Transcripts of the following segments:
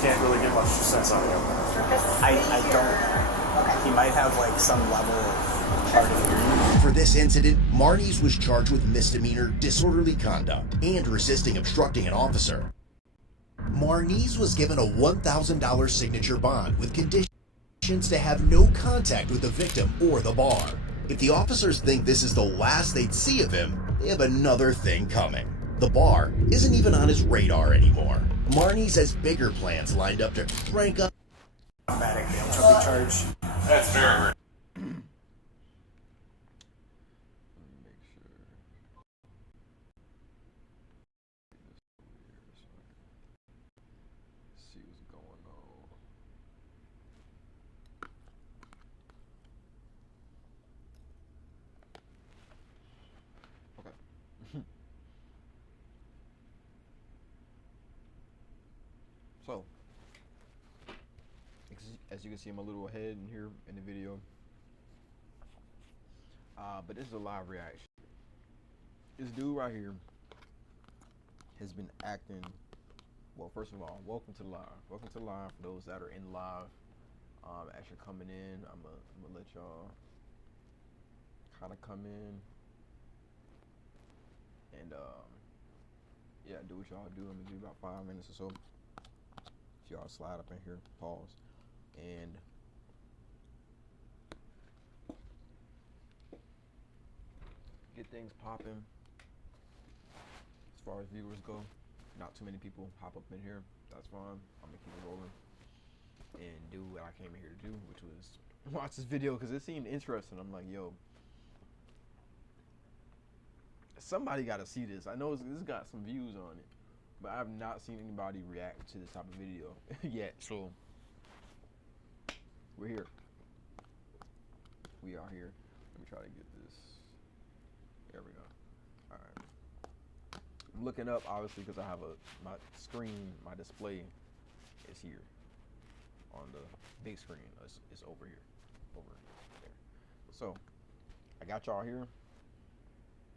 can't really get much sense out of him. I don't. He might have like some level of hard of hearing. For this incident, Marnies was charged with misdemeanor disorderly conduct and resisting obstructing an officer. Marnies was given a $1,000 signature bond with conditions to have no contact with the victim or the bar. If the officers think this is the last they'd see of him, they have another thing coming. The bar isn't even on his radar anymore. Marnies has bigger plans lined up to crank up Automatic bail jumping charge. That's very rare. See what's going on. Okay. So, as you can see, I'm a little ahead in here in the video. But this is a live reaction. This dude right here has been acting. Well, first of all, welcome to the live. Welcome to the live for those that are in live. As you're coming in, I'm gonna let y'all kind of come in and yeah, do what y'all do. I'm gonna give you about 5 minutes or so. If y'all slide up in here, pause, and get things popping. As far as viewers go, not too many people hop up in here. That's fine. I'm gonna keep it rolling and do what I came in here to do, which was watch this video because it seemed interesting. I'm like, yo, somebody got to see this. I know this got some views on it, but I've not seen anybody react to this type of video yet. So we're here. We are here. Let me try to get this. There we go. All right. I'm looking up obviously because I have my screen, my display is here on the big screen. It's over here, over there. So I got y'all here,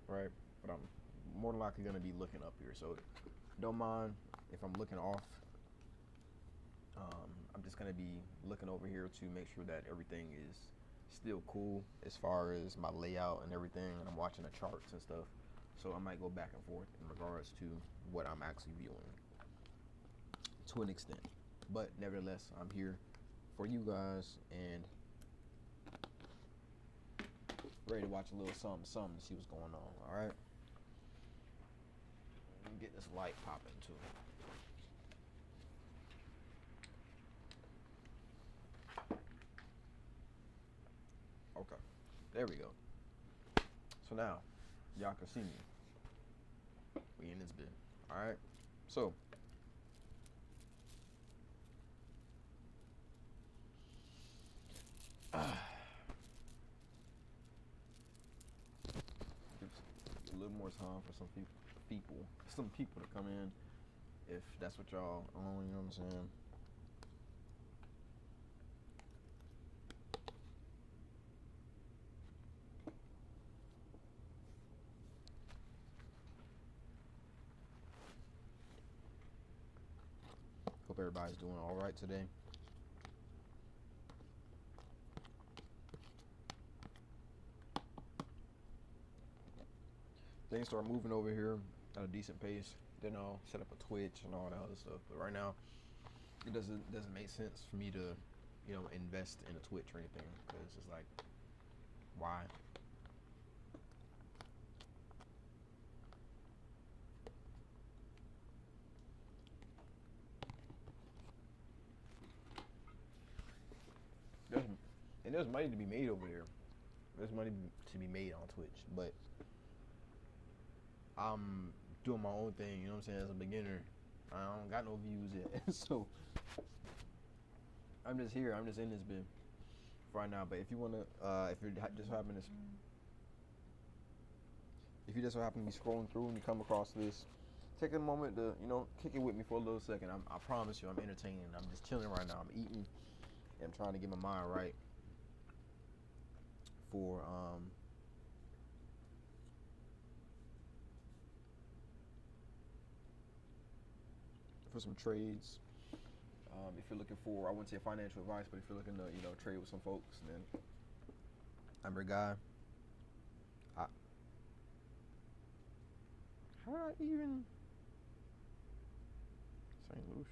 right? But I'm more than likely gonna be looking up here, so don't mind if I'm looking off. I'm just gonna be looking over here to make sure that everything is still cool as far as my layout and everything, and I'm watching the charts and stuff. So I might go back and forth in regards to what I'm actually viewing to an extent. But nevertheless, I'm here for you guys and ready to watch a little something to see what's going on, all right? Let me get this light popping too. Okay, there we go. So now, y'all can see me. We in this bit, all right? So, give a little more time for some people to come in, if that's what y'all own, you know what I'm saying? Hope everybody's doing all right today. Things start moving over here at a decent pace. Then I'll set up a Twitch and all that other stuff. But right now, it doesn't make sense for me to, you know, invest in a Twitch or anything, because it's like, why? There's money to be made over there. There's money to be made on Twitch, but I'm doing my own thing, you know what I'm saying, as a beginner. I don't got no views yet. So I'm just here, I'm just in this bit right now. But if you wanna if you just happen to be scrolling through and you come across this, take a moment to, you know, kick it with me for a little second. I promise you I'm entertaining. I'm just chilling right now. I'm eating and I'm trying to get my mind right for some trades. you're looking for, I wouldn't say financial advice, but if you're looking to, you know, trade with some folks, then I'm your guy. How did I even St. Lucia?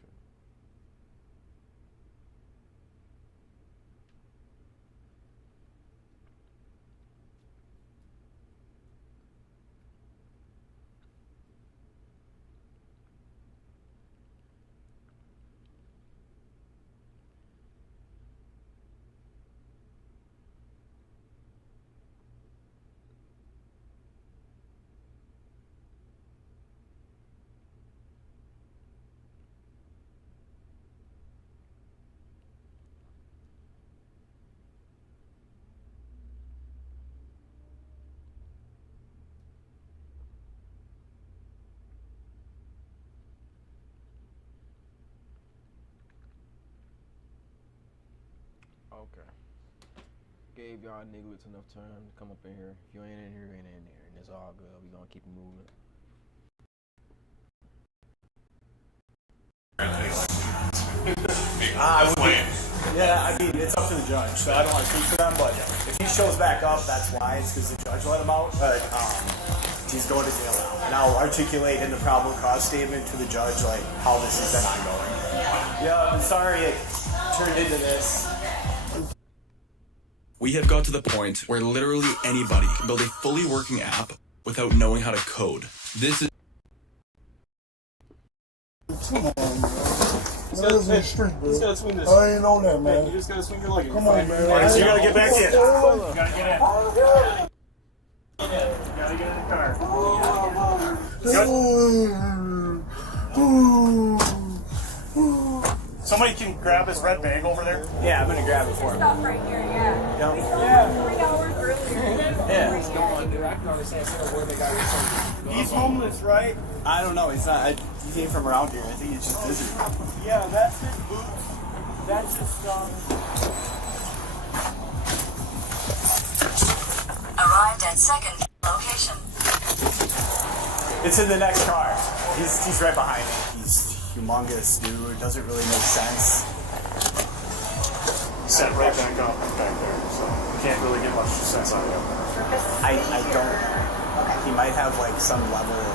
Okay. Gave y'all nigglets enough time to come up in here. If you ain't in here, you ain't in here. And it's all good. We gonna keep it moving. Yeah, I mean, it's up to the judge, so I don't want to speak for them, but if he shows back up, that's why. It's because the judge let him out, but he's going to jail now. And I'll articulate in the probable cause statement to the judge, like, how this has been ongoing. Yeah, I'm sorry it turned into this. We have got to the point where literally anybody can build a fully working app without knowing how to code. This is... Come on, man. He's gotta swing this. I ain't on that, man. You just gotta swing your leg. Come on, man. Alright, so you gotta get back in. You gotta get in. You gotta get in the car. Somebody can grab his red bag over there? Yeah, I'm gonna grab it for him. Stop right here, yeah. Yeah. 3 hours earlier. Yeah. He's homeless, right? I don't know, he's not. He came from around here. I think he's just visiting. Yeah, that's his boots. That's his stuff. Arrived at second location. It's in the next car. He's right behind me. He's humongous, dude. It doesn't really make sense. Set right back up back there, so you can't really get much sense out of it. I don't. He might have like some level of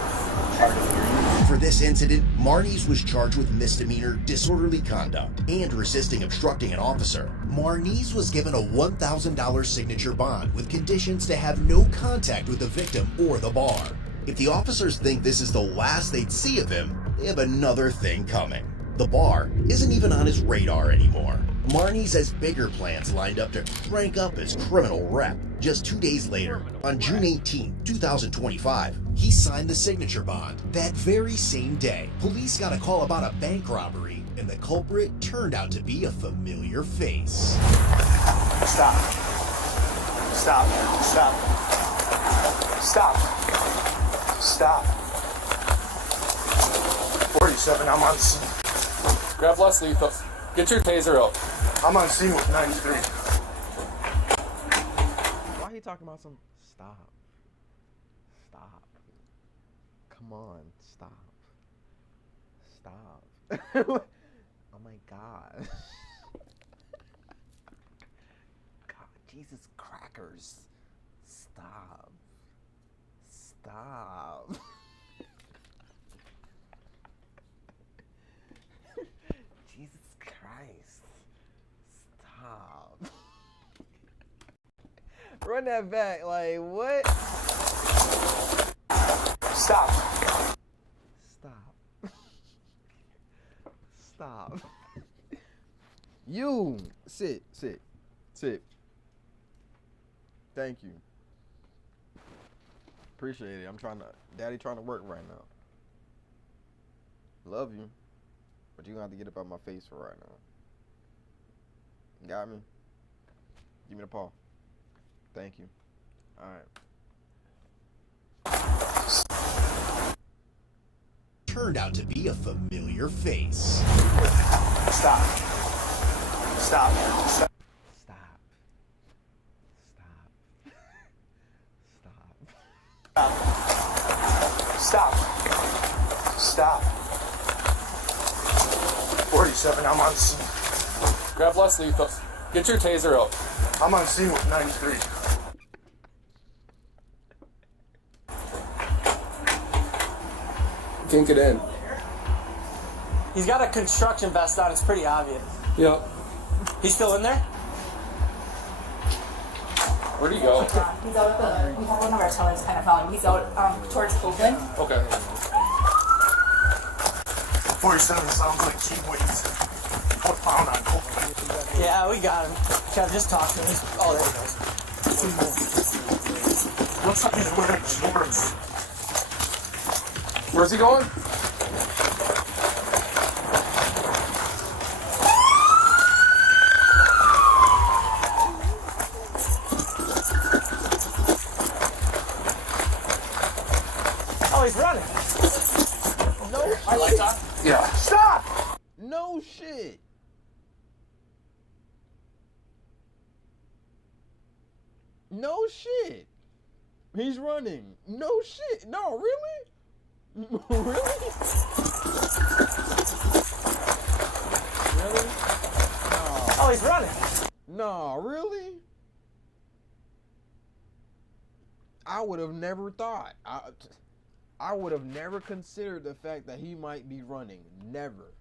hard of hearing. For this incident, Marnies was charged with misdemeanor disorderly conduct and resisting obstructing an officer. Marnies was given a $1,000 signature bond with conditions to have no contact with the victim or the bar. If the officers think this is the last they'd see of him, they have another thing coming. The bar isn't even on his radar anymore. Marnies has bigger plans lined up to crank up his criminal rep. Just 2 days later, on June 18, 2025, he signed the signature bond. That very same day, police got a call about a bank robbery, and the culprit turned out to be a familiar face. Stop. Stop. Stop. Stop. Stop. 47, I'm on scene. Grab Leslie, get your taser out. I'm on scene with 93. Why he talking about some stop? Stop. Come on, stop. Stop. Oh my god. God, Jesus crackers. Stop. Stop. Jesus Christ. Stop. Run that back, like what? Stop. Stop. Stop. You sit. Thank you. Appreciate it. Daddy trying to work right now. Love you. But you gonna have to get up out my face for right now. Got me? Give me the paw. Thank you. Alright. Turned out to be a familiar face. Stop. Stop. Stop. Stop. Stop. Stop. Stop. 47, and I'm on scene. Grab less lethal. Get your taser out. I'm on scene with 93. Kink it in. He's got a construction vest on. It's pretty obvious. Yep. He's still in there? Where'd he go? He's out at the. We have one of our tellers kind of found him. He's out towards Copeland. Okay. 47 sounds like key weights. Foot pound on Copeland. Yeah, we got him. Kev, just talk to him. Oh, there he goes. Looks like he's wearing shorts. Where's he going? Oh, he's running. No. Our lights on? Yeah. Stop! No shit. No shit. He's running. No shit. No, really? Really? Really? Oh, he's running. No, really? I would have never thought. I would have never considered the fact that he might be running. Never.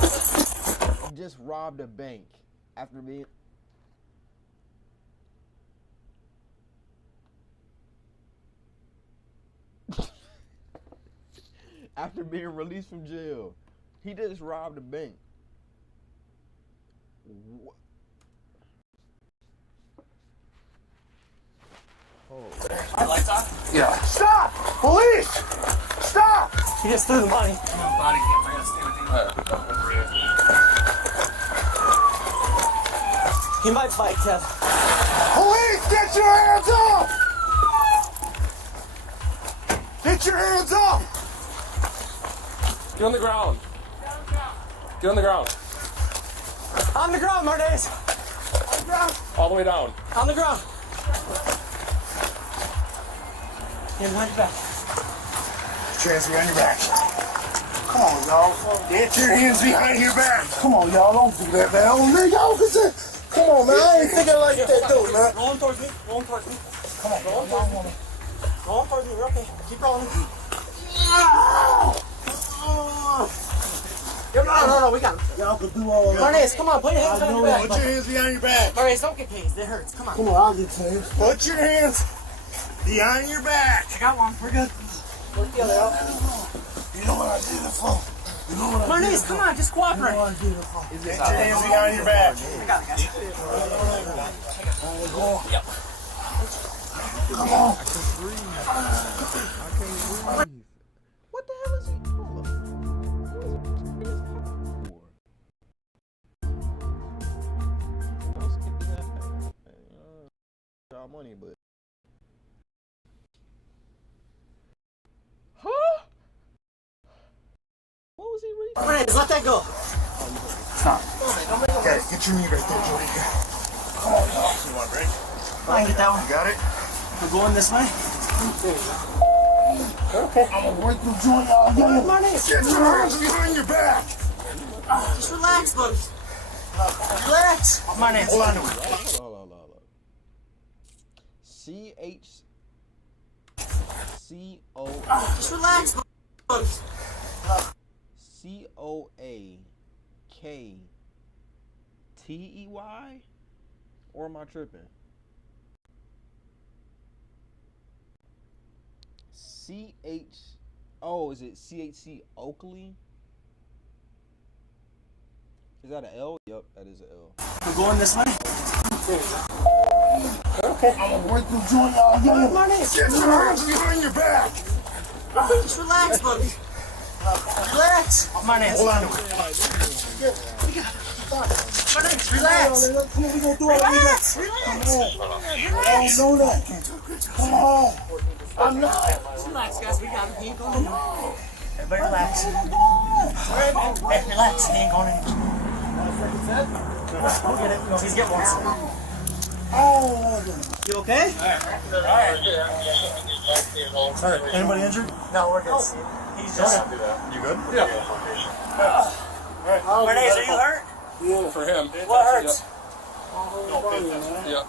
He just robbed a bank after being. After being released from jail. He just robbed a bank. What? Our lights on? Yeah. Stop! Police! Stop! He just threw the money. Body cam. I gotta stay with you. He might fight, Kev. Police, get your hands up! Get your hands up! Get on the ground. Get on the ground. On the ground, Martinez. On the ground. All the way down. On the ground. Get behind your back. Get your hands behind your back. Come on, y'all. Get your hands behind your back. Come on, y'all. Don't do that, man. Oh, man, y'all can say, come on, man. I ain't thinking like that, dude, man. Rolling towards me. Rolling towards me. Come on, Rolling towards me. Rolling towards me. We're okay. Keep rolling. No, we got him. Y'all can do all that. Martinez, come on. Put your hands behind your back. Put your hands behind your back. Martinez, don't get tased. It hurts. Come on. Come on, I'll get tased. Put your hands behind your back. I got one. We're good. Work the other out. You know what I did it for? You know what I Martinez, did it come for? on. Just cooperate. You know what I did it for? Get your hands behind your back. I got it, guys. Yep. Come on. What the hell is he? Hold up. Let's get that. Y'all money, but. Huh? What was he reading? Martinez, let that go. Stop. Okay, get your knee right there, Joey. Come on, y'all. You want a break? I can get that one. You got it? We're going this way. Okay. I'm gonna break the joint, y'all. Get Martinez. your hands behind your back. Just relax, buddy. Relax. Martinez. Hold on to it. Hold on. C-O. Just relax, buddy. C-O-A-K-T-E-Y? Or am I tripping? Is it C-H-C Oakley? Is that an L? Yep, that is an L. We're going this way. Okay. I'm gonna break the joint, y'all. Martinez. Get your hands behind your back. Just relax, buddy. Relax. Martinez. Hold on to it. Martinez, relax. Come on, we gonna do all that. Relax. I don't know that. Come on. I'm not. Relax, guys. We got him. He ain't going anywhere. Everybody relax. Hey, relax. He ain't going anywhere. We'll get it. He's getting one. Oh, You okay? Alright, anybody injured? No, we're good. He's just. You good? Yeah. Bernays, are you hurt? Yeah. For him. What hurts? Yeah.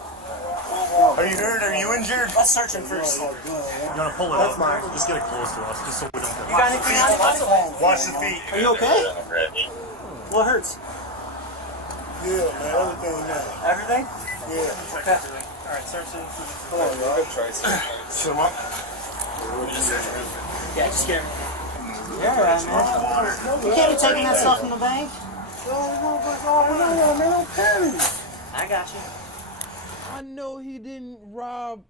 Are you hurt? Are you injured? Let's search him first. You want to pull it up? Just get it close to us, just so we don't You got anything on you, buddy? Watch the feet. Are you okay? What hurts? Yeah, man. Everything now. Everything? Yeah. Okay. All right, search him. Come on, y'all. Sit him up. Yeah, just scared me. You're alright, man. You can't be taking that stuff from the bank. I got you. I know he didn't rob.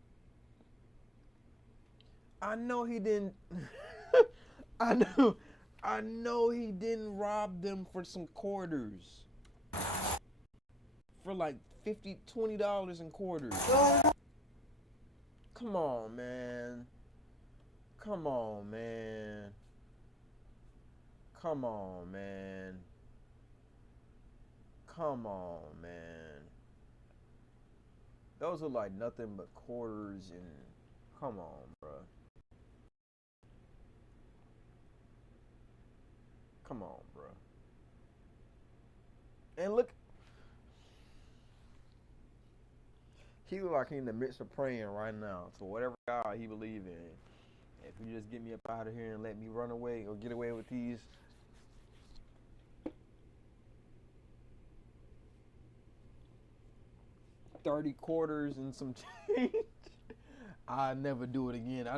I know he didn't. I know he didn't rob them for some quarters. For like $20 in quarters. Come on, man. Come on, man. Come on, man. Come on, man. Those are like nothing but quarters and come on, bruh. Come on, bruh. And look, he look like he in the midst of praying right now to whatever God he believe in. If you just get me up out of here and let me run away or get away with these 30 quarters and some change, I'll never do it again. I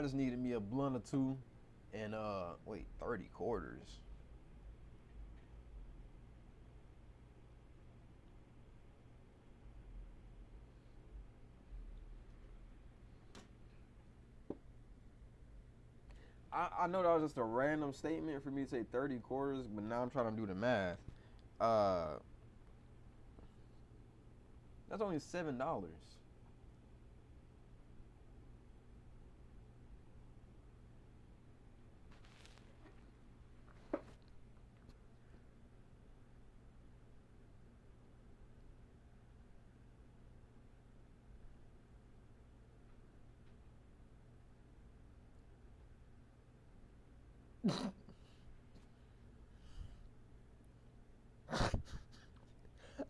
just needed me a blunt or two and 30 quarters. I know that was just a random statement for me to say 30 quarters, but now I'm trying to do the math. That's only $7.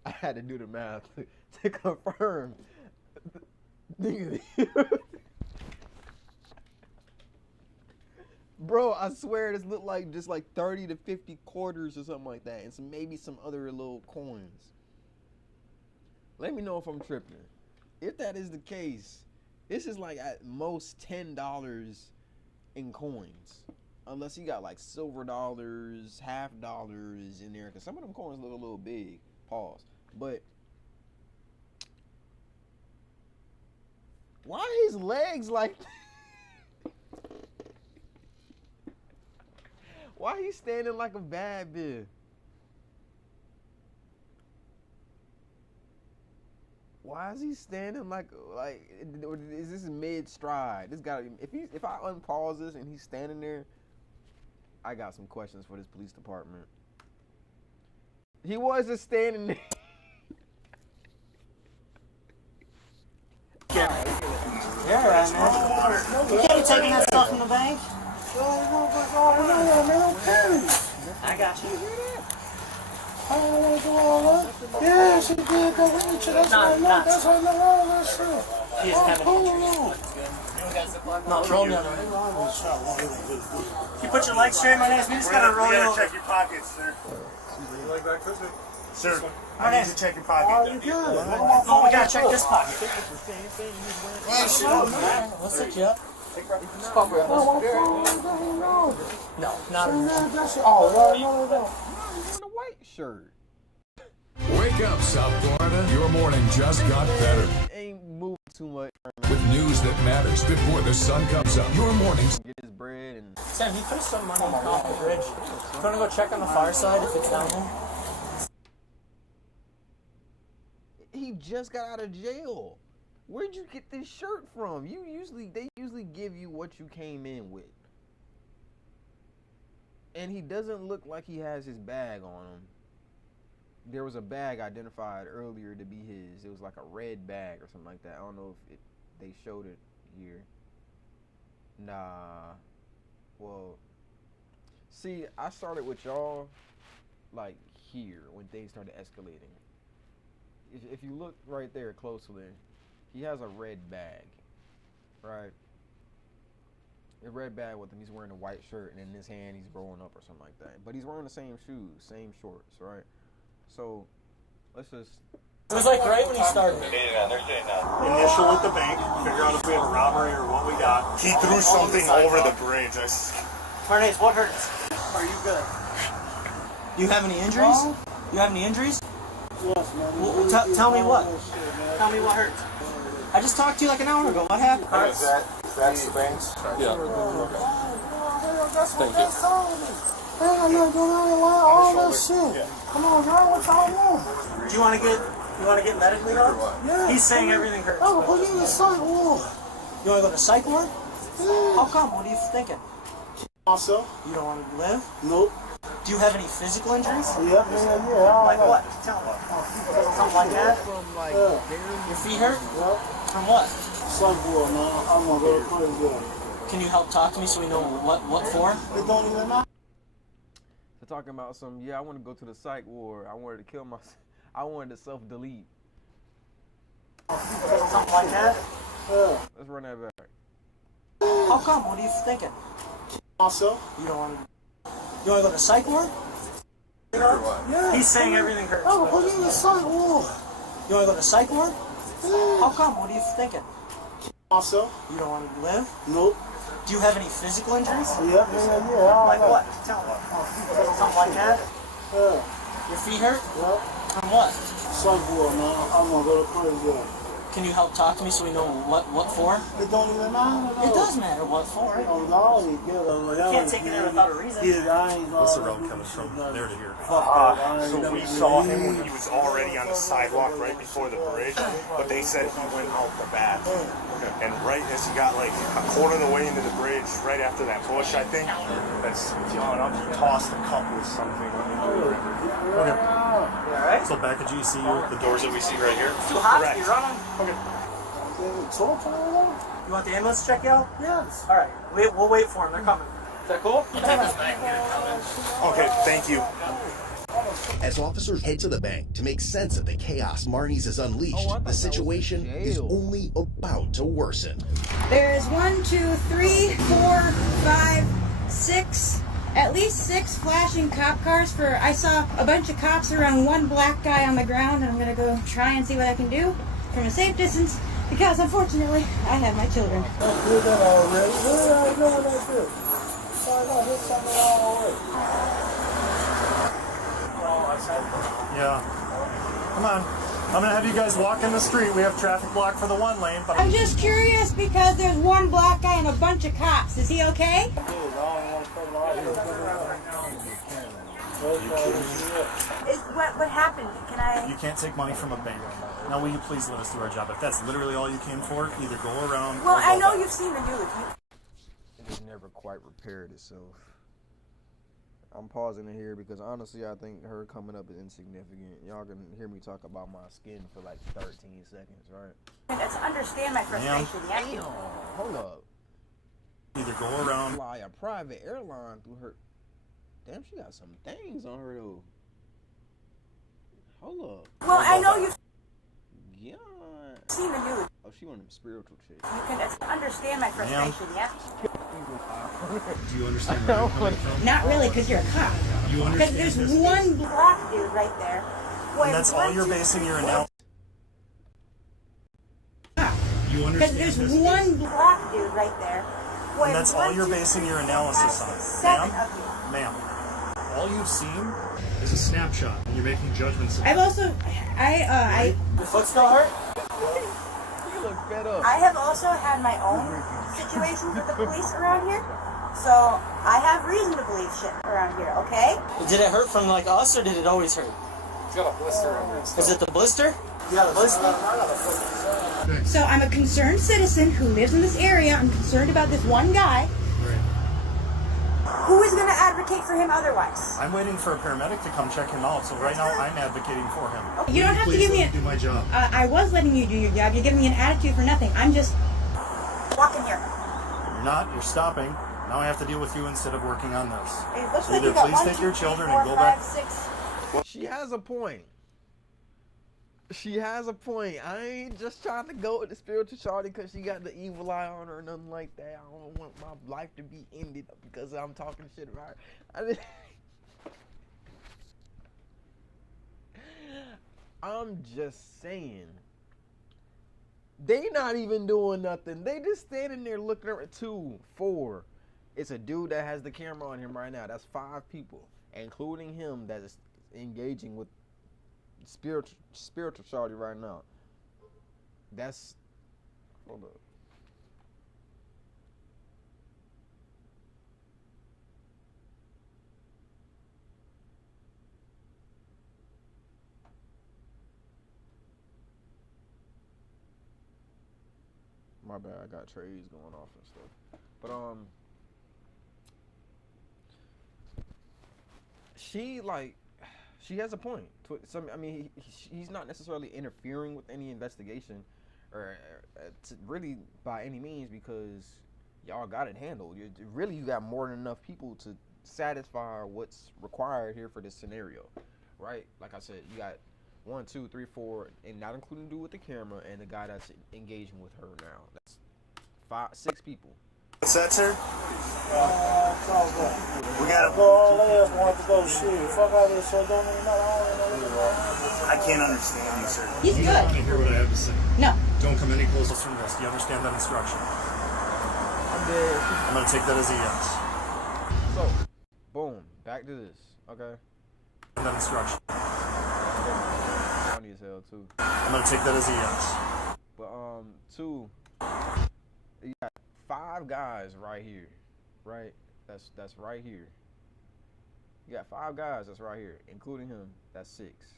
I had to do the math to confirm. Bro, I swear this looked like just like 30 to 50 quarters or something like that, and maybe some other little coins. Let me know if I'm tripping. If that is the case, this is like at most $10 in coins. Unless you got like silver dollars, half dollars in there, because some of them coins look a little big. Pause. But why his legs like? Why he standing like a bad bitch? Why is he standing like is this mid stride? This gotta be, if I unpause this and he's standing there, I got some questions for this police department. He was just standing there. You're alright, man. You can't be taking that stuff from the bank. I got you. I don't want to do all that. Yeah, she did go with you. That's what I know. That's what I know. That's true. He is having No, roll the other way. You put your legs straight, my name. We just gotta roll you over. Check your pockets, sir. You like that, Chris? Sir, I need to check your pocket. Oh, we gotta check this pocket. We'll set you up. No, not in A white shirt. Wake up, South Florida. Your morning just got better. Ain't moving too much. With news that matters before the sun comes up. Your mornings. Get his bread and Sam, he put some money off the bridge. You wanna go check on the far side if it's down there? he just got out of jail. Where'd you get this shirt from? They usually give you what you came in with. And he doesn't look like he has his bag on him. There was a bag identified earlier to be his. It was like a red bag or something like that. I don't know if they showed it here. Nah. Well, see, I started with y'all like here when things started escalating. If you look right there closely, he has a red bag, right? A red bag with him. He's wearing a white shirt, and in his hand he's rolling up or something like that. But he's wearing the same shoes, same shorts, right? So let's just. It was like right when he started. Initial at the bank, figure out if we have a robbery or what we got. He threw something over the bridge. Marnez, what hurts? Are you good? Do you have any injuries? You have any injuries? Yes, man. Well, tell me what. Tell me what hurts. I just talked to you like an hour ago. What happened? That's the banks? Yeah. Thank you. Man, I'm not doing all that shit. Come on, y'all. What's all wrong? Do you want to get medically done? Yeah. He's saying everything hurts. Oh, put you in the psych ward. You want to go to psych ward? Yeah. How come? What are you thinking? Also? You don't want to live? Nope. Do you have any physical injuries? Yeah. Like what? Tell me. Something like that? Your feet hurt? Yeah. From what? Psych ward, man. I'm gonna go to prison. Can you help talk to me so we know what for? It don't even matter. They're talking about some. Yeah, I want to go to the psych ward. I wanted to kill myself. I wanted to self-delete. Something like that? Yeah. Let's run that back. How come? What are you thinking? Also? You don't want to. You want to go to psych ward? Yeah. He's saying everything hurts. Oh, put you in the psych ward. You want to go to psych ward? Yeah. How come? What are you thinking? Also? You don't want to live? Nope. Do you have any physical injuries? Yeah. Like what? Tell me. Something like that? Yeah. Your feet hurt? Yeah. From what? Psych ward, man. I'm gonna go to prison. Can you help talk to me so we know what for? It don't even matter. It does matter what for. Oh, no, you Can't take it there without a reason. What's the road coming from there to here? So we saw him when he was already on the sidewalk right before the bridge, but they said he went out the back. And right as he got like a quarter of the way into the bridge, right after that bush, I think, that's filling up, he tossed a cup with something. Okay. Alright? So back at GCU, the doors that we see right here? It's too hot to be running. Okay. You want the ambulance to check you out? Yes. Alright, we'll wait for them. They're coming. Is that cool? Okay, thank you. As officers head to the bank to make sense of the chaos Marnies has unleashed, the situation is only about to worsen. There's 1, 2, 3, 4, 5, 6, at least 6 flashing cop cars I saw a bunch of cops around one black guy on the ground, and I'm gonna go try and see what I can do from a safe distance, because unfortunately, I have my children. Yeah. Come on. I'm gonna have you guys walk in the street. We have traffic blocked for the one lane, but I'm just curious because there's one black guy and a bunch of cops. Is he okay? What happened? Can I? you can't take money from a bank. Now will you please let us do our job? If that's literally all you came for, either go around Well, or go I know back. you've seen the news. It has never quite repaired itself. I'm pausing it here because honestly, I think her coming up is insignificant. Y'all can hear me talk about my skin for like 13 seconds, right? To understand my frustration. Damn, hold up. Either go around. Fly a private airline through her. Damn, she got some things on her though. Hold up. Well, I know you've Yeah. seen the news. Oh, she one of them spiritual chicks. You can understand my frustration, yeah? Do you understand where you're coming from? Not really, because you're a cop. You Because understand there's this? one black dude right there. And that's all you're basing your analysis. You Because understand there's this? one black dude right there. And that's all you're basing your analysis on. 7 Ma'am? of you. Ma'am, all you've seen is a snapshot, and you're making judgments. I've also, Your foot still hurt? You look fed up. I have also had my own situations with the police around here. So I have reason to believe shit around here, okay? Did it hurt from like us or did it always hurt? You got a blister under it. Is it the blister? You got a blister? So I'm a concerned citizen who lives in this area. I'm concerned about this one guy. Who is going to advocate for him otherwise? I'm waiting for a paramedic to come check him out, so right now I'm advocating for him. You don't have to give me do my job. I was letting you do your job. You're giving me an attitude for nothing. I'm just walking here. You're not. You're stopping. Now I have to deal with you instead of working on this. It looks So like either you got please 1, take 2, your 3, children 4, and go 5, back. 6 She has a point. She has a point. I ain't just trying to go with the spiritual shawty because she got the evil eye on her or nothing like that. I don't want my life to be ended because I'm talking shit about her. I'm just saying. They not even doing nothing. They just standing there looking at 2, 4. It's a dude that has the camera on him right now. That's 5 people, including him that is engaging with spiritual shawty right now. That's, hold up. My bad, I got trades going off and stuff. But she has a point. I mean, he's not necessarily interfering with any investigation, or really by any means, because y'all got it handled. You got more than enough people to satisfy what's required here for this scenario, right? Like I said, you got 1, 2, 3, 4, and not including the dude with the camera and the guy that's engaging with her now. That's 6 people. What's that, sir? We got a all ass want to go shit. Fuck all this shit. Don't even know. I can't understand you, sir. He's good. You hear what I have to say. No. Don't come any closer from this. Do you understand that instruction? I'm dead. I'm gonna take that as a yes. So, boom. Back to this. Okay. That instruction. Funny as hell too. I'm gonna take that as a yes. But 2. You got 5 guys right here, right? That's right here. You got 5 guys that's right here, including him. That's 6.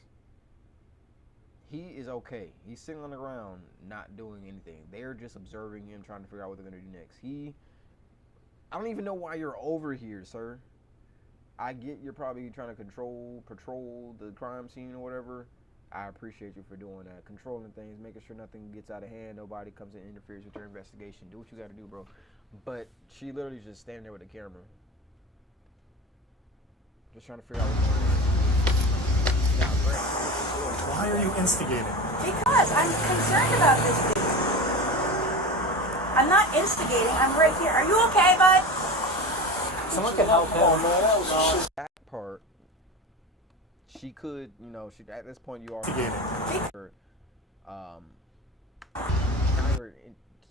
He is okay. He's sitting on the ground, not doing anything. They're just observing him, trying to figure out what they're gonna do next. I don't even know why you're over here, sir. I get you're probably trying to patrol the crime scene or whatever. I appreciate you for doing that. Controlling things, making sure nothing gets out of hand, nobody comes in and interferes with your investigation. Do what you gotta do, bro. But she literally just standing there with the camera. Just trying to figure out what's going on. Why are you instigating? Because I'm concerned about this dude. I'm not instigating. I'm right here. Are you okay, bud? Someone can help him. That part, she could, at this point you are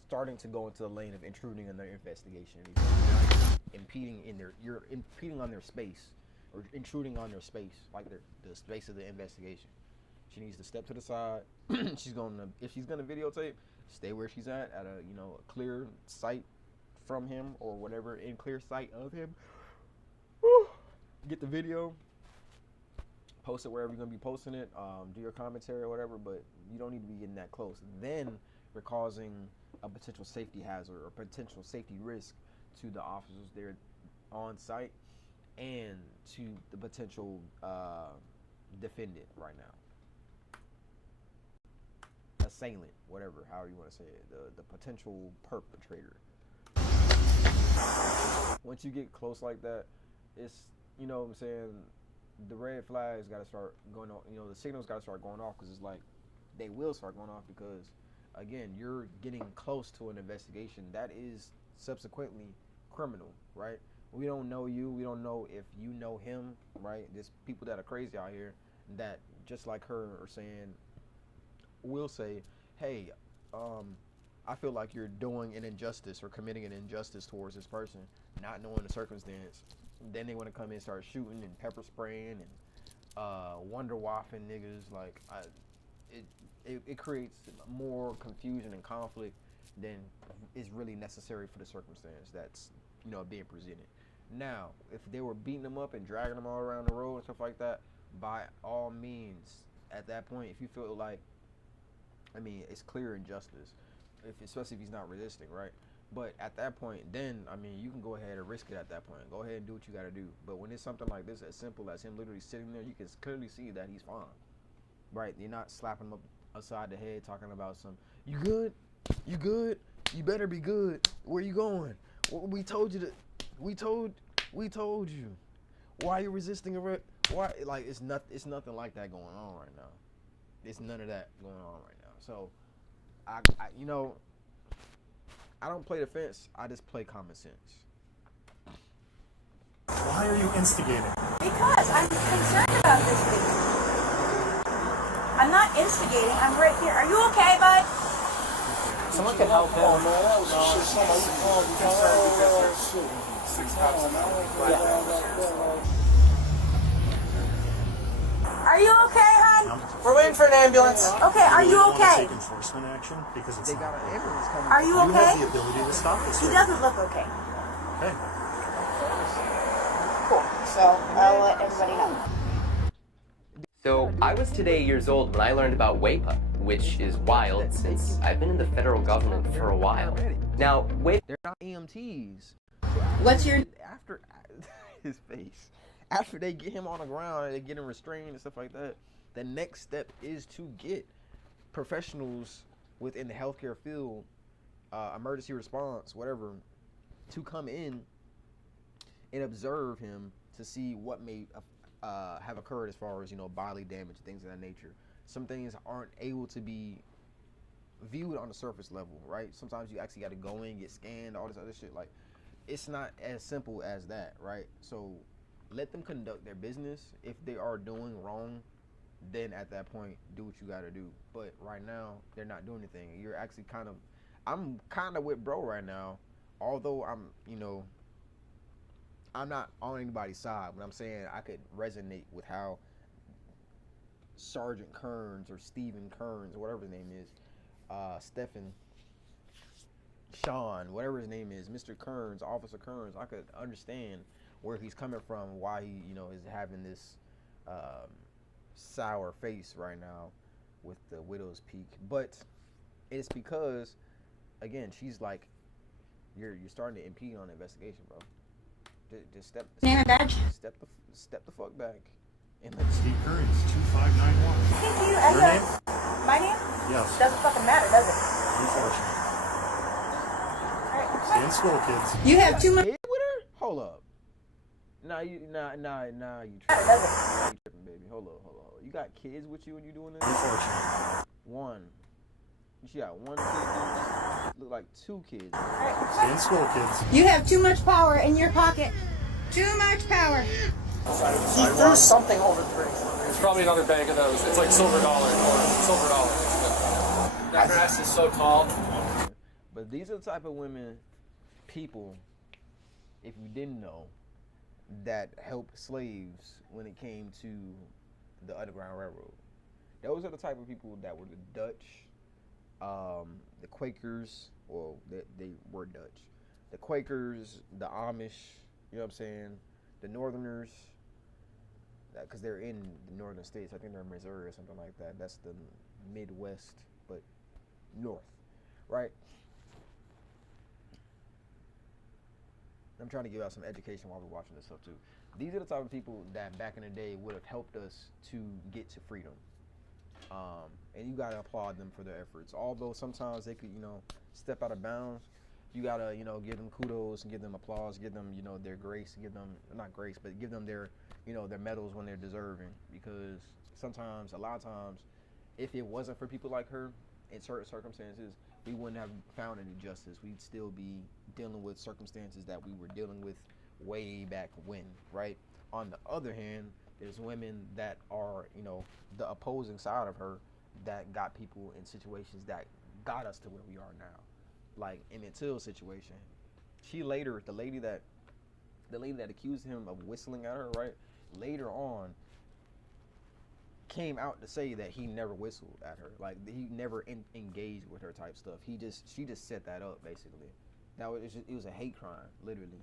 starting to go into the lane of intruding on their investigation, you're impeding on their space, or intruding on their space, like the space of the investigation. She needs to step to the side. If she's gonna videotape, stay where she's at a clear sight from him, or whatever, in clear sight of him. Get the video, post it wherever you're gonna be posting it, do your commentary or whatever, but you don't need to be getting that close. Then you're causing a potential safety hazard or potential safety risk to the officers there on site and to the potential defendant right now. Assailant, whatever, however you want to say it, the potential perpetrator. Once you get close like that, it's, what I'm saying, the red flags got to start going off, the signals got to start going off, because it's like they will start going off, because again, you're getting close to an investigation that is subsequently criminal, right? We don't know you, we don't know if you know him, right? There's people that are crazy out here that, just like her, are saying, will say, hey, I feel like you're doing an injustice or committing an injustice towards this person, not knowing the circumstance. Then they want to come in and start shooting and pepper spraying and wonder waffing niggas. Like, it creates more confusion and conflict than is really necessary for the circumstance that's being presented. Now, if they were beating them up and dragging them all around the road and stuff like that, by all means, at that point, if you feel like, it's clear injustice, especially if he's not resisting, right? But at that point, then, you can go ahead and risk it at that point. Go ahead and do what you got to do. But when it's something like this, as simple as him literally sitting there, you can clearly see that he's fine, right? You're not slapping him up upside the head talking about you good? You good? You better be good. Where you going? We told you. Why are you resisting Why? Like it's nothing like that going on right now. It's none of that going on right now. So, I you know, I don't play defense. I just play common sense. Why are you instigating? Because I'm concerned about this thing. I'm not instigating. I'm right here. Are you okay, bud? Someone can help him. Are you okay, hon? We're waiting for an ambulance. Okay, are you okay? Take enforcement action because it's They got an ambulance coming. Are you you have okay? the ability to stop this. He doesn't look okay. Okay. Cool. So I'll let everybody know. So I was today years old when I learned about WAPA, which is wild since I've been in the federal government for a while. Now, WAPA... They're not EMTs. What's your... After his face. After they get him on the ground and they get him restrained and stuff like that, the next step is to get professionals within the healthcare field, emergency response, whatever, to come in and observe him to see what may have occurred as far as, you know, bodily damage, things of that nature. Some things aren't able to be viewed on the surface level, right? Sometimes you actually got to go in, get scanned, all this other shit. Like, it's not as simple as that, right? So let them conduct their business. If they are doing wrong, then at that point, do what you got to do. But right now, they're not doing anything. You're actually I'm kind of with bro right now, although I'm not on anybody's side, but I'm saying I could resonate with how Sergeant Kearns or Stephen Kearns, whatever his name is, Sean, whatever his name is, Mr. Kearns, Officer Kearns, I could understand where he's coming from, why he, is having this sour face right now with the widow's peak. But it's because, again, she's like, you're starting to impede on the investigation, bro. Just step the fuck back. And Steve Kearns, 2591. Thank you. Your name? My name? Yes. Doesn't fucking matter, does it? Unfortunately. Stay in school, kids. You have too much. With her? Hold up. Nah, you tripping. Nah, you tripping, baby. Hold up. You got kids with you when you doing this? Unfortunately. One. She got one kid. Look like two kids. Stay in school, kids. You have too much power in your pocket. Too much power. He threw something over the bridge. It's probably another bag of those. It's like silver dollar or silver dollars. That grass is so tall. But these are the type of people, if you didn't know, that helped slaves when it came to the Underground Railroad. Those are the type of people that were the Dutch, the Quakers, well, they were Dutch. The Quakers, the Amish, you know what I'm saying? The Northerners, because they're in the northern states. I think they're in Missouri or something like that. That's the Midwest, but north, right? I'm trying to give out some education while we're watching this stuff too. These are the type of people that back in the day would have helped us to get to freedom. And you gotta applaud them for their efforts. Although sometimes they could, step out of bounds. You gotta, give them kudos and give them applause, give them, their grace, give them, not grace, but give them their, their medals when they're deserving. Because sometimes, a lot of times, if it wasn't for people like her, in certain circumstances, we wouldn't have found any justice. We'd still be dealing with circumstances that we were dealing with way back when, right? On the other hand, there's women that are, the opposing side of her that got people in situations that got us to where we are now. Like Emmett Till's situation. She later, the lady that accused him of whistling at her, right? Later on, came out to say that he never whistled at her. Like he never engaged with her type stuff. She just set that up basically. Now it was a hate crime, literally.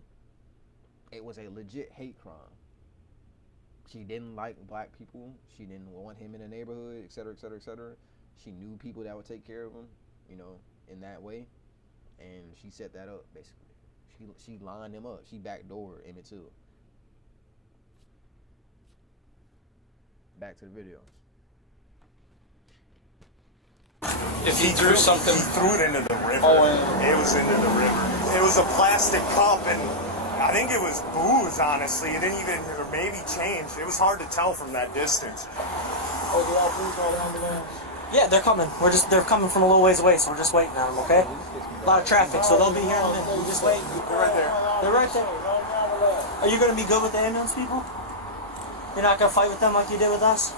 It was a legit hate crime. She didn't like black people. She didn't want him in the neighborhood, et cetera, et cetera, et cetera. She knew people that would take care of him, in that way. And she set that up, basically. She lined him up. She backdoored Emmett Till. Back to the video. If he threw something, he threw it into the river. Oh, it was into the river. It was a plastic cup, and I think it was booze, honestly. It didn't even, or maybe change. It was hard to tell from that distance. Yeah, they're coming. They're coming from a little ways away, so we're just waiting on them, okay? A lot of traffic, so they'll be here in a minute. You just wait. They're right there. They're right there. Are you gonna be good with the ambulance people? You're not gonna fight with them like you did with us?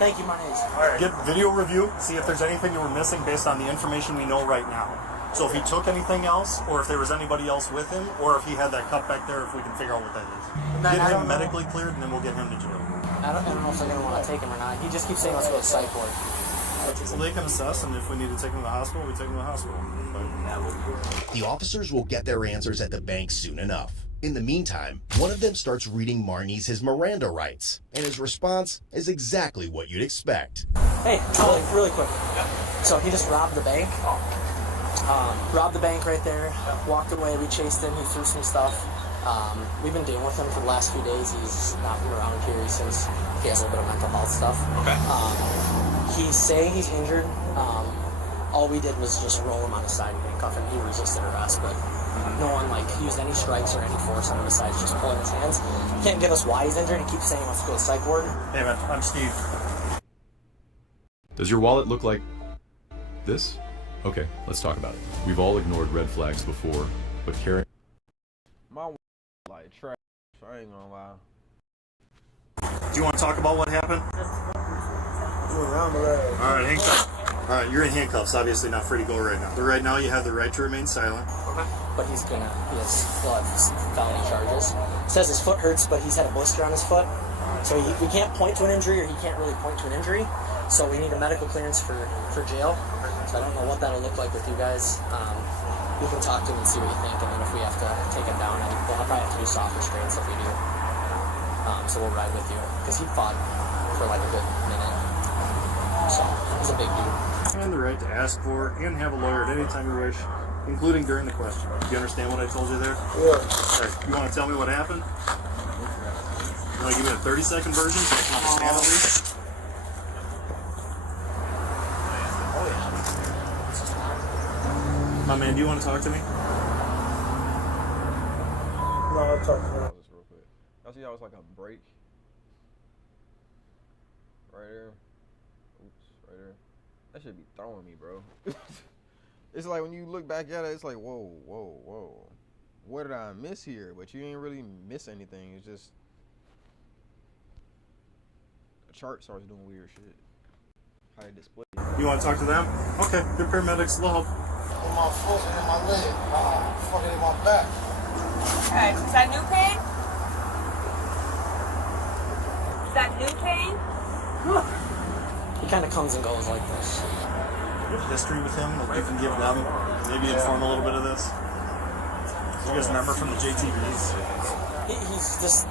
Thank you, Marnez. Get video review, see if there's anything that we're missing based on the information we know right now. So if he took anything else, or if there was anybody else with him, or if he had that cut back there, if we can figure out what that is. Get him medically cleared, and then we'll get him to jail. I don't know if they're gonna want to take him or not. He just keeps saying let's go to psych ward. Well, they can assess, and if we need to take him to the hospital, we take him to the hospital. But The officers will get their answers at the bank soon enough. In the meantime, one of them starts reading Marnies his Miranda rights, and his response is exactly what you'd expect. Hey, really quick. So he just robbed the bank. Robbed the bank right there. Walked away. We chased him. He threw some stuff. We've been dealing with him for the last few days. He's not been around here. He says he has a little bit of mental health stuff. Okay. He's saying he's injured. All we did was just roll him on the side and handcuff him. He resisted arrest, but no one used any strikes or any force on him besides just pulling his hands. He can't give us why he's injured. He keeps saying let's go to psych ward. hey man, I'm Steve. Does your wallet look like this? Okay, let's talk about it. We've all ignored red flags before, but carrying My like trash. I ain't gonna lie. Do you want to talk about what happened? All right, hang tight. All right, you're in handcuffs. Obviously not free to go right now. But right now you have the right to remain silent. But he'll have felony charges. Says his foot hurts, but he's had a blister on his foot. So we can't point to an injury, or he can't really point to an injury. So we need a medical clearance for jail. So I don't know what that'll look like with you guys. We can talk to him and see what you think, and then if we have to take him down, we'll probably have to do soft restraints if we do. So we'll ride with you, because he fought for like a good minute. So he's a big dude. And the right to ask for and have a lawyer at any time you wish, including during the question. Do you understand what I told you there? Yeah. Right. You want to tell me what happened? You want to give me a 30-second version so I can understand at least? My man, do you want to talk to me? No, I'll talk to him. Just real quick. I see how it's like a break. Right there. Oops, right there. That should be throwing me, bro. It's like when you look back at it, it's like, whoa, whoa, whoa. What did I miss here? But you ain't really miss anything. It's just the chart starts doing weird shit. How they display it. You want to talk to them? Okay, good paramedics, they'll help. In my foot and in my leg. Fucking in my back. Alright, is that new pain? Is that new pain? He kind of comes and goes like this. You have history with him that you can give them, maybe inform a little bit of this. You guys remember from the JTVs? He's just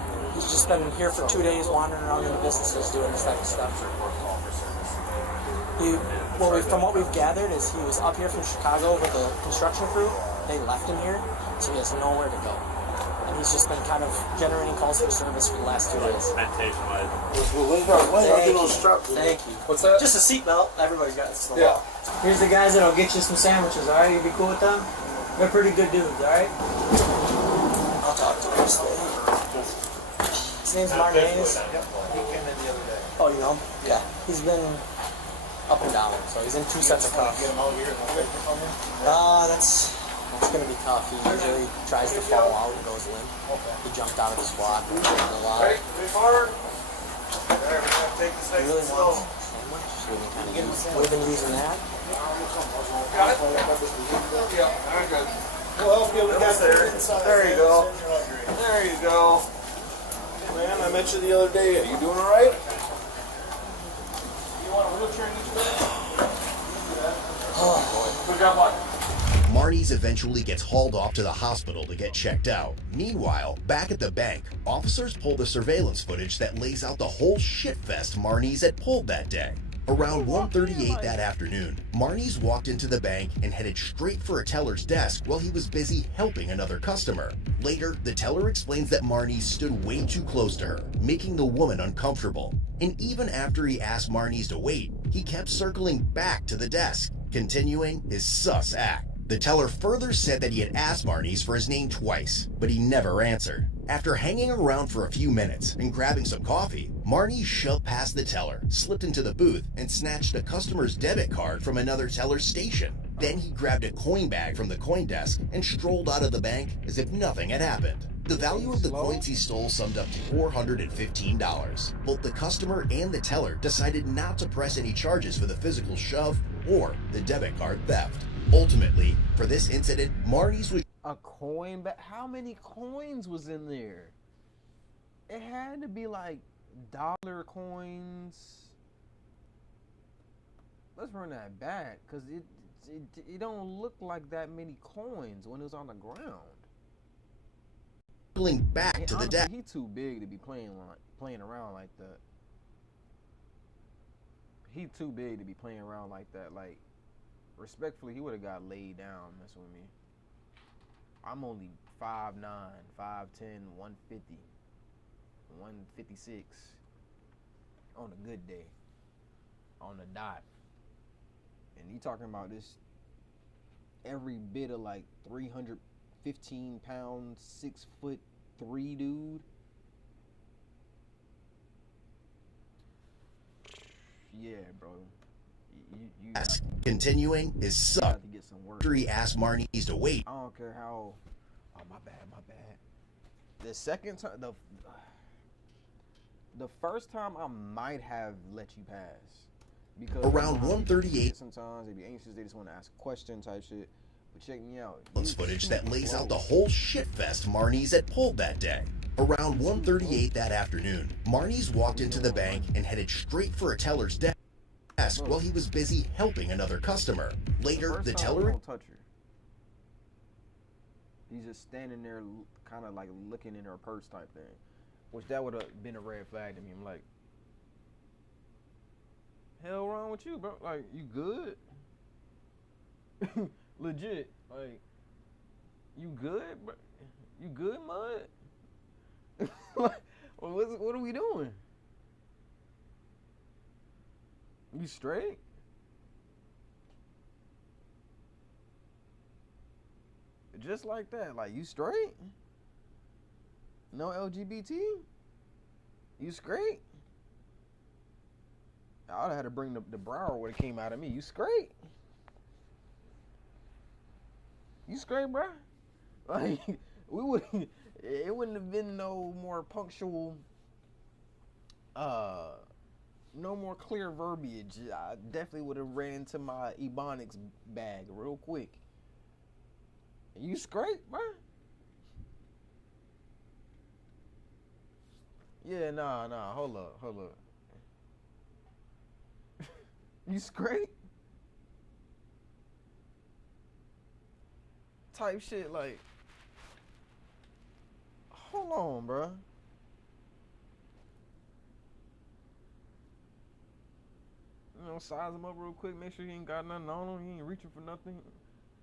been here for 2 days, wandering around in the businesses doing this type of stuff. From what we've gathered is he was up here from Chicago with a construction crew. They left him here, so he has nowhere to go. And he's just been kind of generating calls for service for the last 2 days. Thank you. What's that? Just a seatbelt. Everybody got it. Yeah. Here's the guys that'll get you some sandwiches, alright? You be cool with them? They're pretty good dudes, alright? I'll talk to him. His name's Marnez. He came in the other day. Oh, you know him? Yeah. He's been up and down, so he's in 2 sets of cuffs. Get him out here. That's gonna be tough. He usually tries to fall out and goes limp. He jumped out of the squad a lot. Ready? Move forward. There, we're gonna take this He next really slow. wants sandwich, so we can kind of use. We've been using that. Got it? Yeah, very good. We'll help you. We got there. There you go. There you go. Hey man, I met you the other day. Are you doing all right? You want a wheelchair in each bed? Good job, what? Marnies eventually gets hauled off to the hospital to get checked out. Meanwhile, back at the bank, officers pull the surveillance footage that lays out the whole shitfest Marnies had pulled that day. Around 1:38 that afternoon, Marnies walked into the bank and headed straight for a teller's desk while he was busy helping another customer. Later, the teller explains that Marnies stood way too close to her, making the woman uncomfortable. And even after he asked Marnies to wait, he kept circling back to the desk, continuing his sus act. The teller further said that he had asked Marnies for his name twice, but he never answered. After hanging around for a few minutes and grabbing some coffee, Marnies shoved past the teller, slipped into the booth, and snatched a customer's debit card from another teller's station. Then he grabbed a coin bag from the coin desk and strolled out of the bank as if nothing had happened. The value of the coins he stole summed up to $415. Both the customer and the teller decided not to press any charges for the physical shove or the debit card theft. Ultimately, for this incident, Marnies was A coin bag? How many coins was in there? It had to be like dollar coins. Let's run that back, cause it don't look like that many coins when it was on the ground. circling back to the Honestly, deck. he too big to be playing around like that. He too big to be playing around like that. Like, respectfully, he would have got laid down messing with me. I'm only 5'9", 5'10", 150, 156 on a good day, on the dot. And he talking about this every bit of like 315 pounds, 6'3" dude. Yeah, bro. You Continuing his sub. After he asked Marnies to wait. I don't care how. Oh, my bad. The second time, the first time I might have let you pass because Around 1:38. Sometimes they be anxious. They just want to ask a question type shit. But check me out. Footage that lays out the whole shitfest Marnies had pulled that day. Around 1:38 that afternoon, Marnies walked into the bank and headed straight for a teller's desk while he was busy helping another customer. Later, the teller Don't touch her. He's just standing there, kind of like looking in her purse type thing, which that would have been a red flag to me. I'm like, hell wrong with you, bro? Like, you good? Legit, like, you good, bro? You good, mud? Like, what are we doing? You straight? Just like that, like, you straight? No LGBT? You straight? I would have had to bring the brow when it came out of me. You straight? You straight, bro? Like, it wouldn't have been no more punctual, no more clear verbiage. I definitely would have ran into my Ebonics bag real quick. You straight, bro? Yeah, nah, hold up. You straight? Type shit, like, hold on, bro. You know, size him up real quick, make sure he ain't got nothing on him, he ain't reaching for nothing.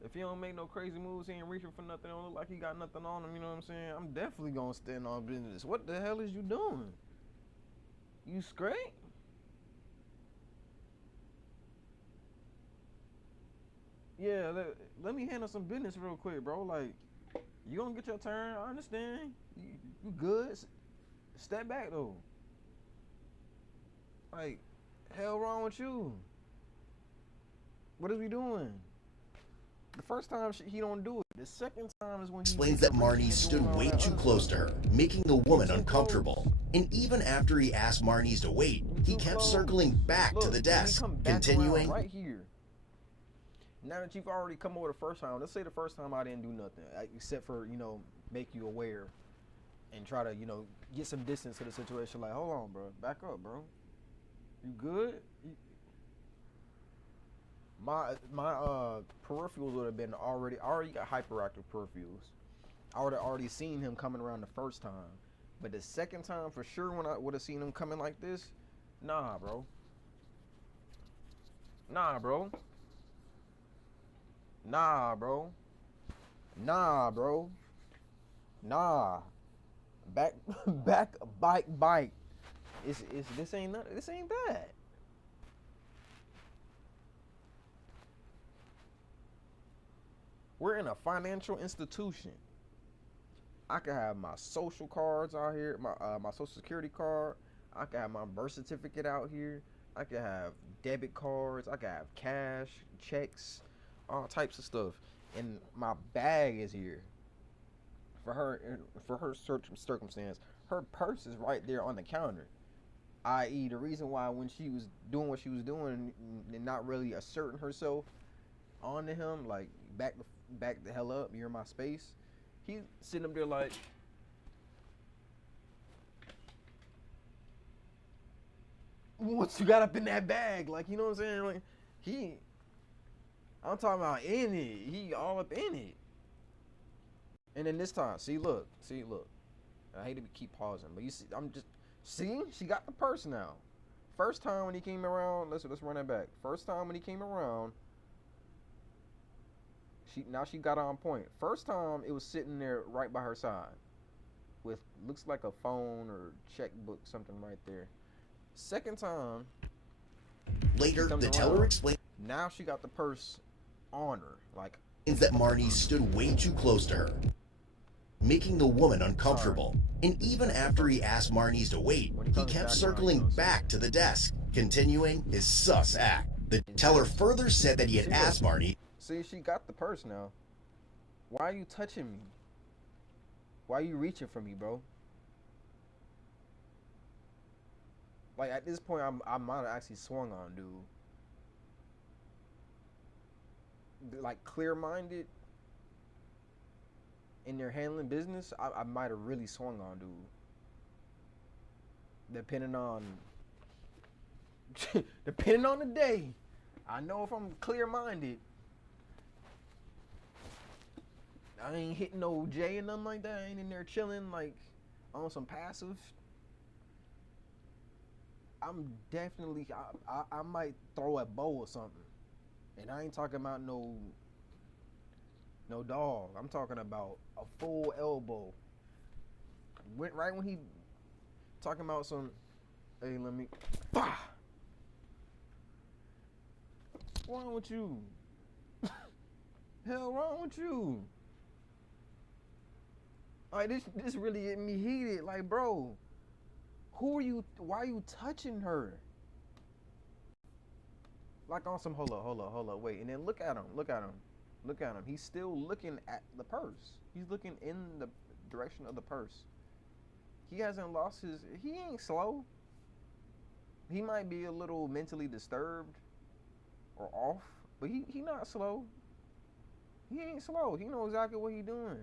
If he don't make no crazy moves, he ain't reaching for nothing, don't look like he got nothing on him, you know what I'm saying? I'm definitely gonna stand on business. What the hell is you doing? You straight? Yeah, let me handle some business real quick, bro. Like, you gonna get your turn, I understand. You good? Step back, though. Like, hell wrong with you? What is we doing? The first time he don't do it. The second time is when he explains that Marnies stood way too close to her, making the woman uncomfortable. And even after he asked Marnies to wait, he kept circling back to the desk, continuing. Right here. Now that you've already come over the first time, let's say the first time I didn't do nothing, except for, you know, make you aware and try to, you know, get some distance to the situation. Like, hold on, bro. Back up, bro. You good? My peripherals would have been I already got hyperactive peripherals. I would have already seen him coming around the first time. But the second time, for sure, when I would have seen him coming like this, nah, bro. Nah, bro. Nah, bro. Nah, bro. Nah. Back, bike. This ain't that. We're in a financial institution. I can have my social cards out here, my social security card. I can have my birth certificate out here. I can have debit cards. I can have cash, checks, all types of stuff. And my bag is here. For her circumstance, her purse is right there on the counter. I.e., the reason why when she was doing what she was doing and not really asserting herself onto him, like back the hell up, you're in my space. He's sitting up there like, what you got up in that bag? Like, you know what I'm saying? Like, I'm talking about in it. He all up in it. And then this time, see, look. I hate to keep pausing, but you see, she got the purse now. First time when he came around, let's run that back. First time when he came around, she got on point. First time it was sitting there right by her side with looks like a phone or checkbook, something right there. Second time, later the teller explained now she got the purse on her, like that Marnie stood way too close to her, making the woman uncomfortable. And even after he asked Marnies to wait, he kept circling back to the desk, continuing his sus act. The teller further said that he had asked Marnie, see, she got the purse now. Why are you touching me? Why are you reaching for me, bro? Like, at this point, I might have actually swung on dude. Like, clear-minded in their handling business, I might have really swung on dude. Depending on the day. I know if I'm clear-minded, I ain't hitting no J and nothing like that. I ain't in there chilling like on some passive. I'm definitely, I might throw a bow or something. And I ain't talking about no dog. I'm talking about a full elbow. Went right when he talking about some, hey, let me, bah! What's wrong with you? Hell wrong with you? Like, this really get me heated. Like, bro, who are you? Why are you touching her? Like on some, hold up, wait. And then look at him. He's still looking at the purse. He's looking in the direction of the purse. He hasn't lost he ain't slow. He might be a little mentally disturbed or off, but he not slow. He ain't slow. He know exactly what he doing.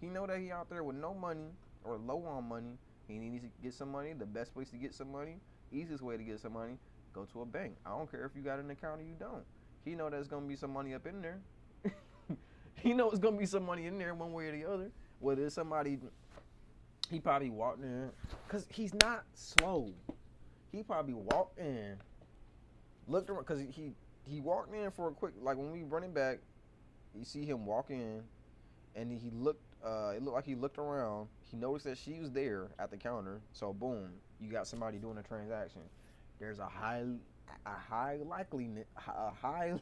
He know that he out there with no money or low on money. He needs to get some money. The best place to get some money, easiest way to get some money, go to a bank. I don't care if you got an account or you don't. He know there's gonna be some money up in there. He know it's gonna be some money in there one way or the other. Whether it's somebody, he probably walked in, cause he's not slow. He probably walked in, looked around, cause he walked in for a quick, like when we running back, you see him walk in, and he looked. It looked like he looked around. He noticed that she was there at the counter. So boom, you got somebody doing a transaction. There's a high likelihood, a high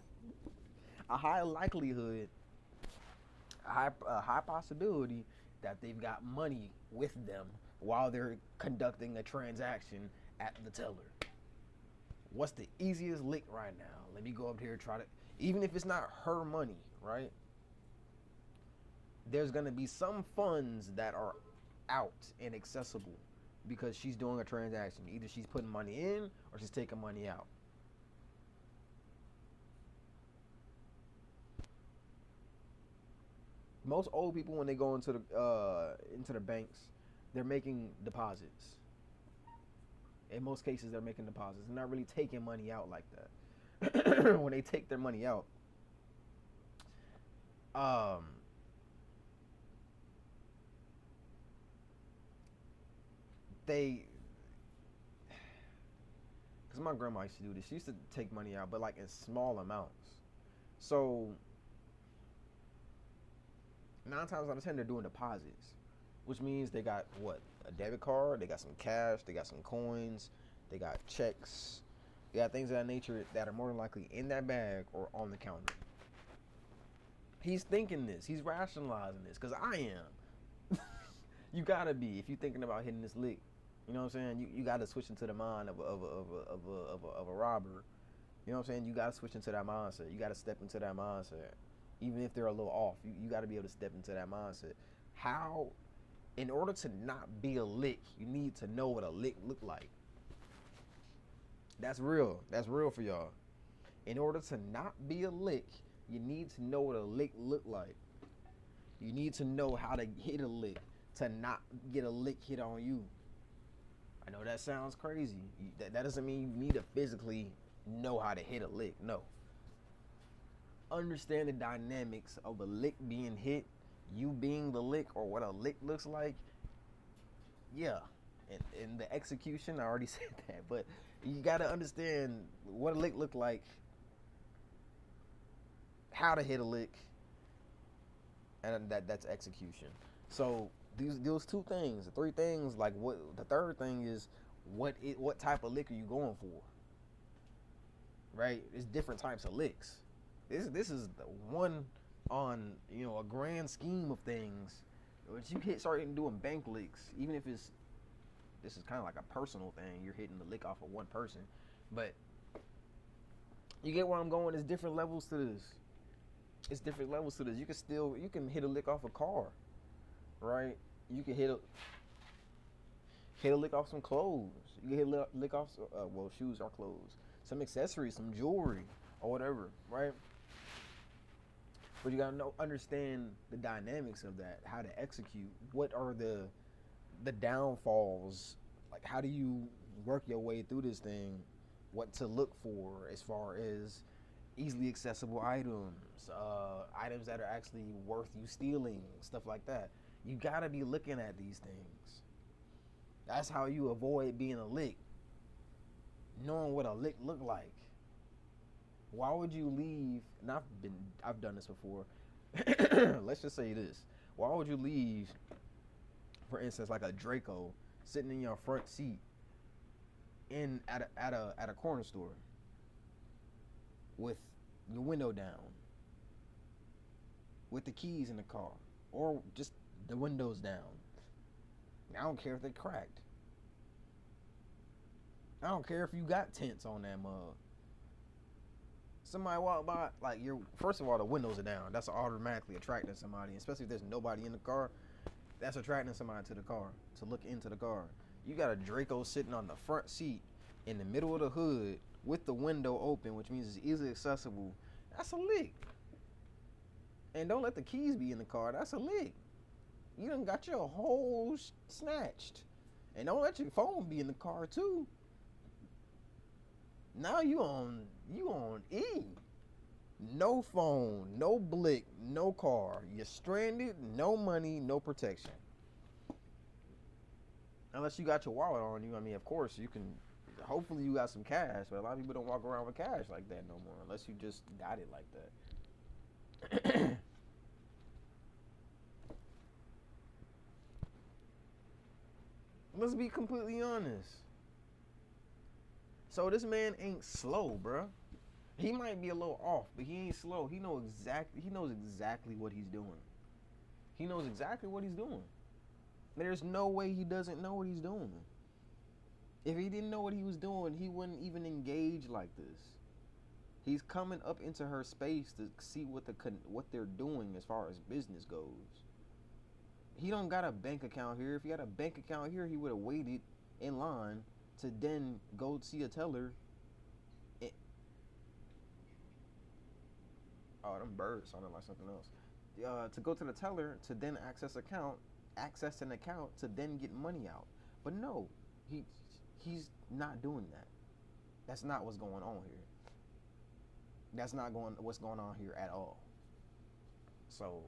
possibility that they've got money with them while they're conducting a transaction at the teller. What's the easiest lick right now? Let me go up here and try to, even if it's not her money, right? There's gonna be some funds that are out and accessible because she's doing a transaction. Either she's putting money in or she's taking money out. Most old people, when they go into the banks, they're making deposits. In most cases, they're making deposits. They're not really taking money out like that. When they take their money out, because my grandma used to do this. She used to take money out, but like in small amounts. So 9 times out of 10, they're doing deposits, which means they got what? A debit card, they got some cash, they got some coins, they got checks, they got things of that nature that are more than likely in that bag or on the counter. He's thinking this. He's rationalizing this, because I am. You gotta be, if you're thinking about hitting this lick. You know what I'm saying? You gotta switch into the mind of a robber. You know what I'm saying? You gotta switch into that mindset. You gotta step into that mindset. Even if they're a little off, you gotta be able to step into that mindset. How, in order to not be a lick, you need to know what a lick look like. That's real. That's real for y'all. In order to not be a lick, you need to know what a lick look like. You need to know how to hit a lick, to not get a lick hit on you. I know that sounds crazy. That doesn't mean you need to physically know how to hit a lick. No. Understand the dynamics of a lick being hit, you being the lick, or what a lick looks like. Yeah. And the execution, I already said that, but you got to understand what a lick look like, how to hit a lick, and that's execution. So those two things, the three things, like what the third thing is, what type of lick are you going for? Right? There's different types of licks. This is the one on, you know, a grand scheme of things. Once you start doing bank licks, even if this is kind of like a personal thing, you're hitting the lick off of one person, but you get where I'm going. There's different levels to this. It's different levels to this. You can hit a lick off a car, right? You can hit a lick off some clothes. You can hit a lick off, well, shoes or clothes, some accessories, some jewelry, or whatever, right? But you gotta understand the dynamics of that, how to execute. What are the downfalls? Like, how do you work your way through this thing? What to look for as far as easily accessible items, items that are actually worth you stealing, stuff like that. You gotta be looking at these things. That's how you avoid being a lick. Knowing what a lick look like. Why would you leave? And I've done this before. Let's just say this. Why would you leave, for instance, like a Draco sitting in your front seat at a corner store with your window down, with the keys in the car, or just the windows down? I don't care if they're cracked. I don't care if you got tents on that mug. Somebody walk by, like, first of all, the windows are down. That's automatically attracting somebody, especially if there's nobody in the car. That's attracting somebody to the car, to look into the car. You got a Draco sitting on the front seat in the middle of the hood with the window open, which means it's easily accessible. That's a lick. And don't let the keys be in the car. That's a lick. You done got your whole snatched. And don't let your phone be in the car too. Now you on E. No phone, no blick, no car. You're stranded, no money, no protection. Unless you got your wallet on you. I mean, of course, you can, hopefully you got some cash, but a lot of people don't walk around with cash like that no more, unless you just got it like that. Let's be completely honest. So this man ain't slow, bruh. He might be a little off, but he ain't slow. He knows exactly what he's doing. He knows exactly what he's doing. There's no way he doesn't know what he's doing. If he didn't know what he was doing, he wouldn't even engage like this. He's coming up into her space to see what they're doing as far as business goes. He don't got a bank account here. If he had a bank account here, he would have waited in line to then go see a teller. Oh, them birds sounded like something else. To go to the teller to then access an account to then get money out. But no, he's not doing that. That's not what's going on here. That's not what's going on here at all. So.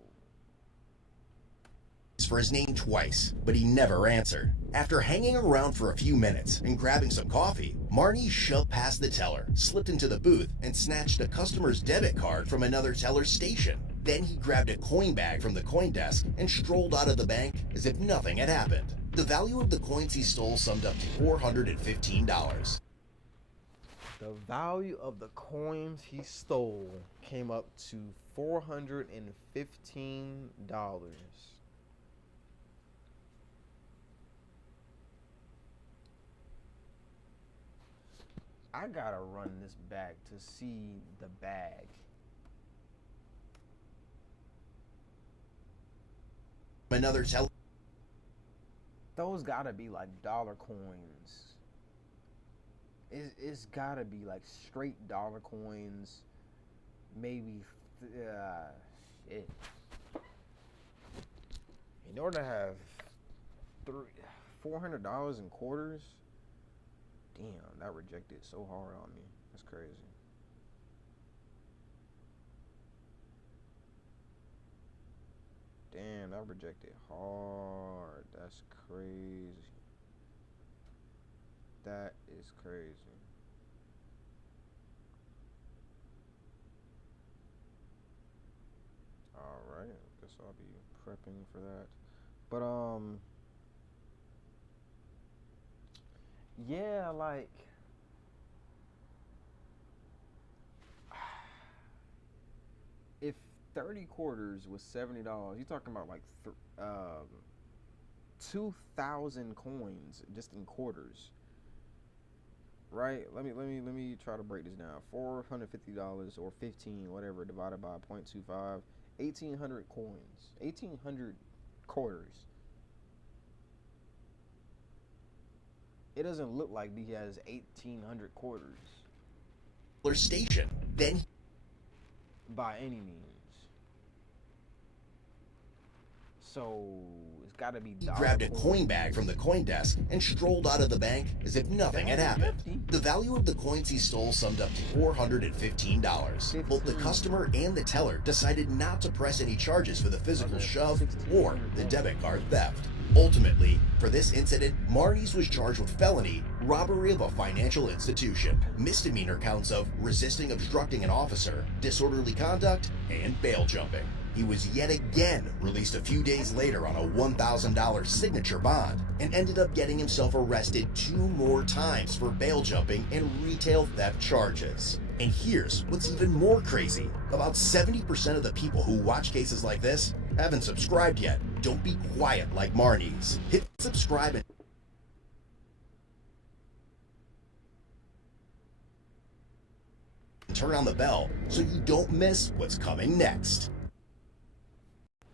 For his name twice, but he never answered. After hanging around for a few minutes and grabbing some coffee, Marnie shoved past the teller, slipped into the booth, and snatched a customer's debit card from another teller's station. Then he grabbed a coin bag from the coin desk and strolled out of the bank as if nothing had happened. The value of the coins he stole summed up to $415. The value of the coins he stole came up to $415. I gotta run this back to see the bag. Another tell. Those gotta be like dollar coins. It's gotta be like straight dollar coins. Maybe, shit. In order to have $400 in quarters, damn, that rejected so hard on me. That's crazy. Damn, that rejected hard. That's crazy. That is crazy. Alright, I guess I'll be prepping for that. But, yeah, like, if 30 quarters was $70, you're talking about like 2,000 coins just in quarters, right? Let me try to break this down. $450 or 15, whatever, divided by 0.25, 1,800 coins, 1,800 quarters. It doesn't look like he has 1,800 quarters. Station. Then, by any means. So it's got to be. He grabbed a coin bag from the coin desk and strolled out of the bank as if nothing had happened. The value of the coins he stole summed up to $415. Both the customer and the teller decided not to press any charges for the physical shove or the debit card theft. Ultimately, for this incident, Marnies was charged with felony, robbery of a financial institution, misdemeanor counts of resisting obstructing an officer, disorderly conduct, and bail jumping. He was yet again released a few days later on a $1,000 signature bond and ended up getting himself arrested 2 more times for bail jumping and retail theft charges. And here's what's even more crazy. About 70% of the people who watch cases like this haven't subscribed yet. Don't be quiet like Marnies. Hit subscribe and turn on the bell so you don't miss what's coming next.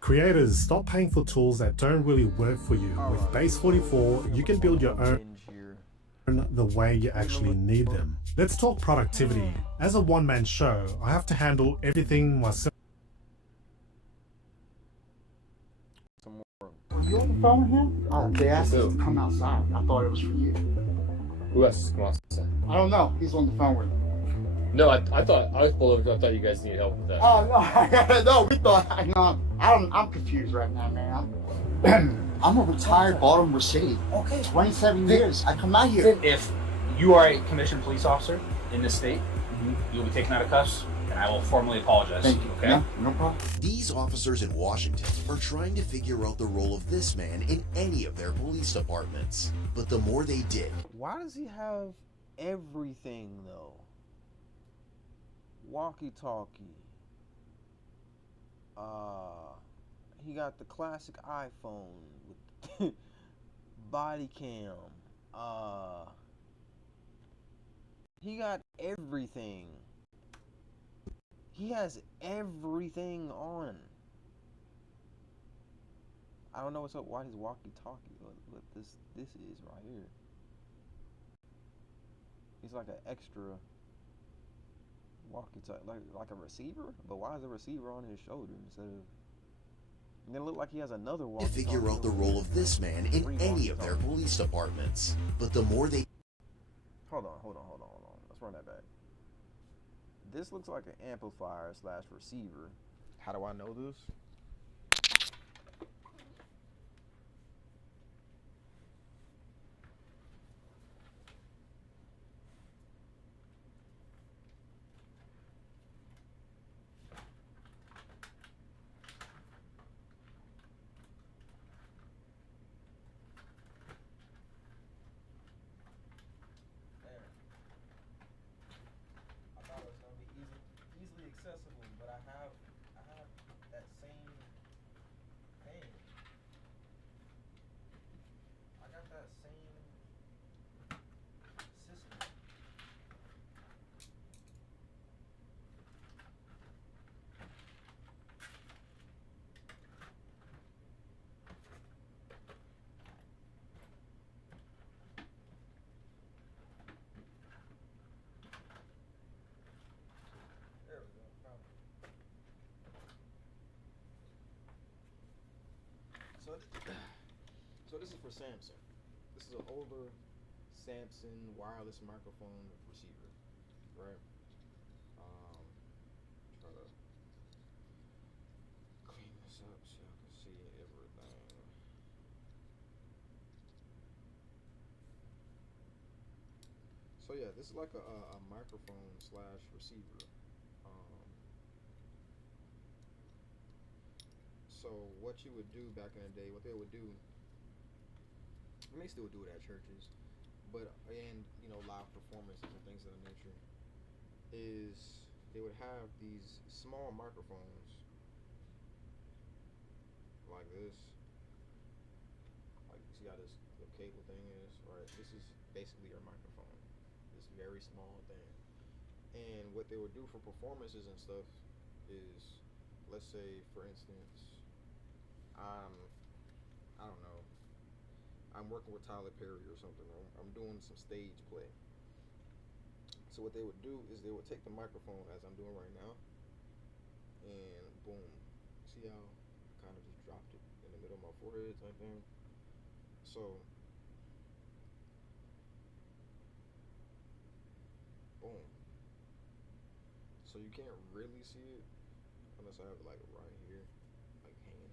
Creators, stop paying for tools that don't really work for you. With Base 44, you can build your own the way you actually need them. Let's talk productivity. As a one-man show, I have to handle everything myself. Were you on the phone with him? Oh, they asked us to come outside. I thought it was for you. Who else is come outside? I don't know. He's on the phone with him. No, I thought I was pulled over. I thought you guys needed help with that. Oh no, no, we thought. I'm confused right now, man. I'm a retired Baltimore City. Okay. 27 years. I come out here. If you are a commissioned police officer in this state, you'll be taken out of cuffs, and I will formally apologize. Thank you. Okay. No problem. These officers in Washington are trying to figure out the role of this man in any of their police departments. But the more they dig, why does he have everything though? Walkie-talkie. He got the classic iPhone with body cam. He got everything. He has everything on. I don't know what's up. Why his walkie-talkie? What this is right here. He's like an extra walkie-talkie, like a receiver. But why is the receiver on his shoulder instead of? And then it look like he has another to figure out the role of this man in any of their police departments. But the more they Hold on. Let's run that back. This looks like an amplifier / receiver. How do I know this? accessibly, but I have that same thing. I got that same system. There we go. Found it. So this is for Samson. This is an older Samson wireless microphone receiver, right? Try to clean this up so y'all can see everything. So yeah, this is like a microphone slash receiver. So what you would do back in the day, what they would do, and they still do it at churches, but and live performances and things of that nature, is they would have these small microphones like this. Like you see how this the cable thing is, right? This is basically your microphone. This very small thing. And what they would do for performances and stuff is, let's say for instance, I don't know, I'm working with Tyler Perry or something. I'm doing some stage play. So what they would do is they would take the microphone as I'm doing right now, and boom, see how I kind of just dropped it in the middle of my forehead type thing. So boom. So you can't really see it unless I have it like right here, like hanging.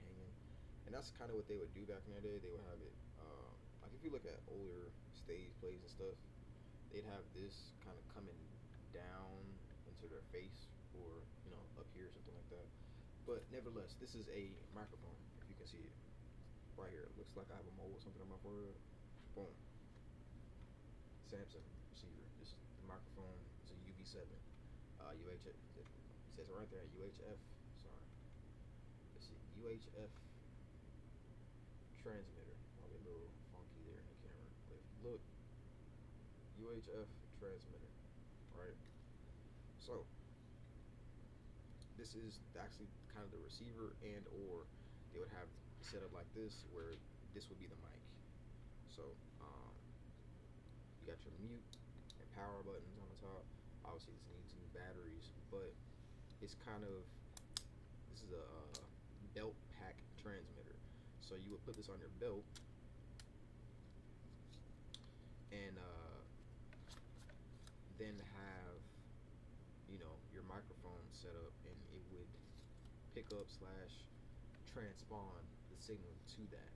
And that's kind of what they would do back in the day. They would have it, like if you look at older stage plays and stuff, they'd have this kind of coming down into their face or, up here or something like that. But nevertheless, this is a microphone, if you can see it right here. It looks like I have a mole or something on my forehead. Boom. Samson receiver. This is the microphone. It's a UV7. UHF. It says it right there, UHF. Sorry. Let's see. UHF transmitter. Probably a little funky there in the camera. But look, UHF transmitter, right? So this is actually kind of the receiver, and or they would have it set up like this, where this would be the mic. So you got your mute and power buttons on the top. Obviously, this needs new batteries, but it's kind of, this is a belt pack transmitter. So you would put this on your belt, and then have your microphone set up, and it would pick up / transpond the signal to that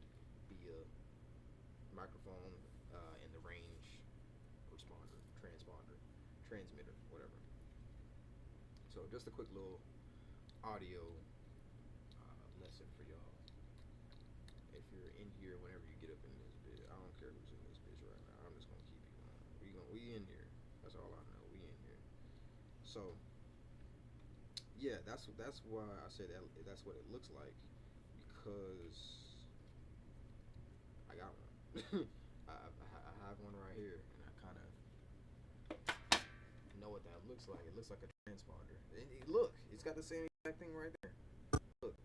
via microphone and the range responder, transmitter, whatever. So just a quick little audio lesson for y'all. If you're in here, whenever you get up in this bitch, I don't care who's in this bitch right now. I'm just gonna keep you on. We in here. That's all I know. We in here. So yeah, that's why I said that's what it looks like, because I got one. I have one right here, and I kind of know what that looks like. It looks like a transponder. Look, it's got the same exact thing right there. Look.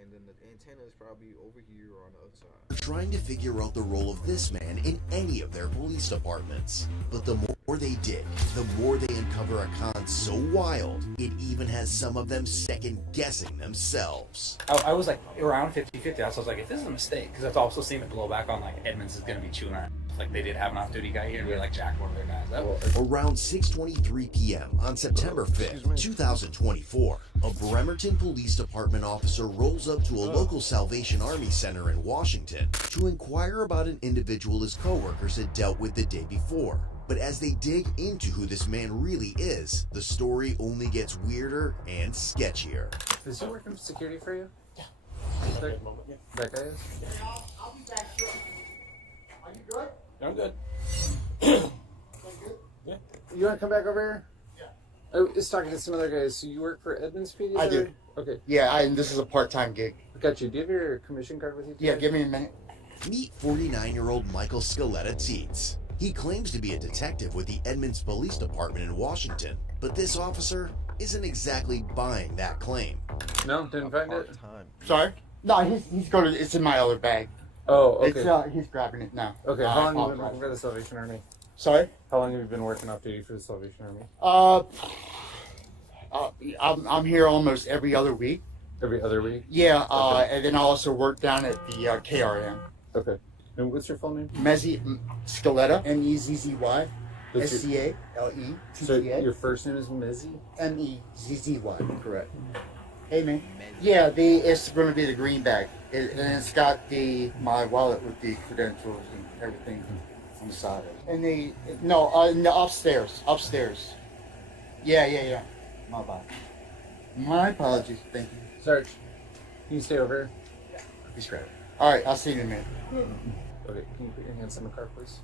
And then the antenna is probably over here or on the other side. Trying to figure out the role of this man in any of their police departments. But the more they dig, the more they uncover a con so wild, it even has some of them second-guessing themselves. I was like around 50-50. So I was like, if this is a mistake, because I've also seen the blowback on like Edmonds is going to be chewing on it. Like they did have an off-duty guy here, and we like jacked one of their guys. Around 6:23 p.m. on September 5th, 2024, a Bremerton Police Department officer rolls up to a local Salvation Army center in Washington to inquire about an individual his coworkers had dealt with the day before. But as they dig into who this man really is, the story only gets weirder and sketchier. Is he working security for you? Yeah. That guy is? I'll be back shortly. Are you good? I'm good. You good? Yeah. You want to come back over here? Yeah. I was talking to some other guys. So you work for Edmonds PD? I do. Okay. Yeah, and this is a part-time gig. Got you. Do you have your commission card with you? Yeah, give me a minute. Meet 49-year-old Michael Scaletta Teets. He claims to be a detective with the Edmonds Police Department in Washington, but this officer isn't exactly buying that claim. No, didn't find it. Sorry? No, he's going to. It's in my other bag. Oh, okay. It's, he's grabbing it now. Okay. I How long have you been apologize. working for the Salvation Army? Sorry? How long have you been working off duty for the Salvation Army? I'm here almost every other week. Every other week? Yeah, Okay. and then I also work down at the KRM. Okay. And what's your full name? Mezzy Scaletta, M-E-Z-Z-Y, That's your- S-C-A-L-E-T-T-A. So your first name is Mezzy? M-E-Z-Z-Y, correct. Hey, man. Yeah, it's going to be the green bag. And it's got my wallet with the credentials and everything on the side of it. And no, upstairs. Yeah. My bad. My apologies. Thank you. Sarge, can you stay over here? He's great. All right, I'll see you in a minute. Okay, can you put your hands on the car, please?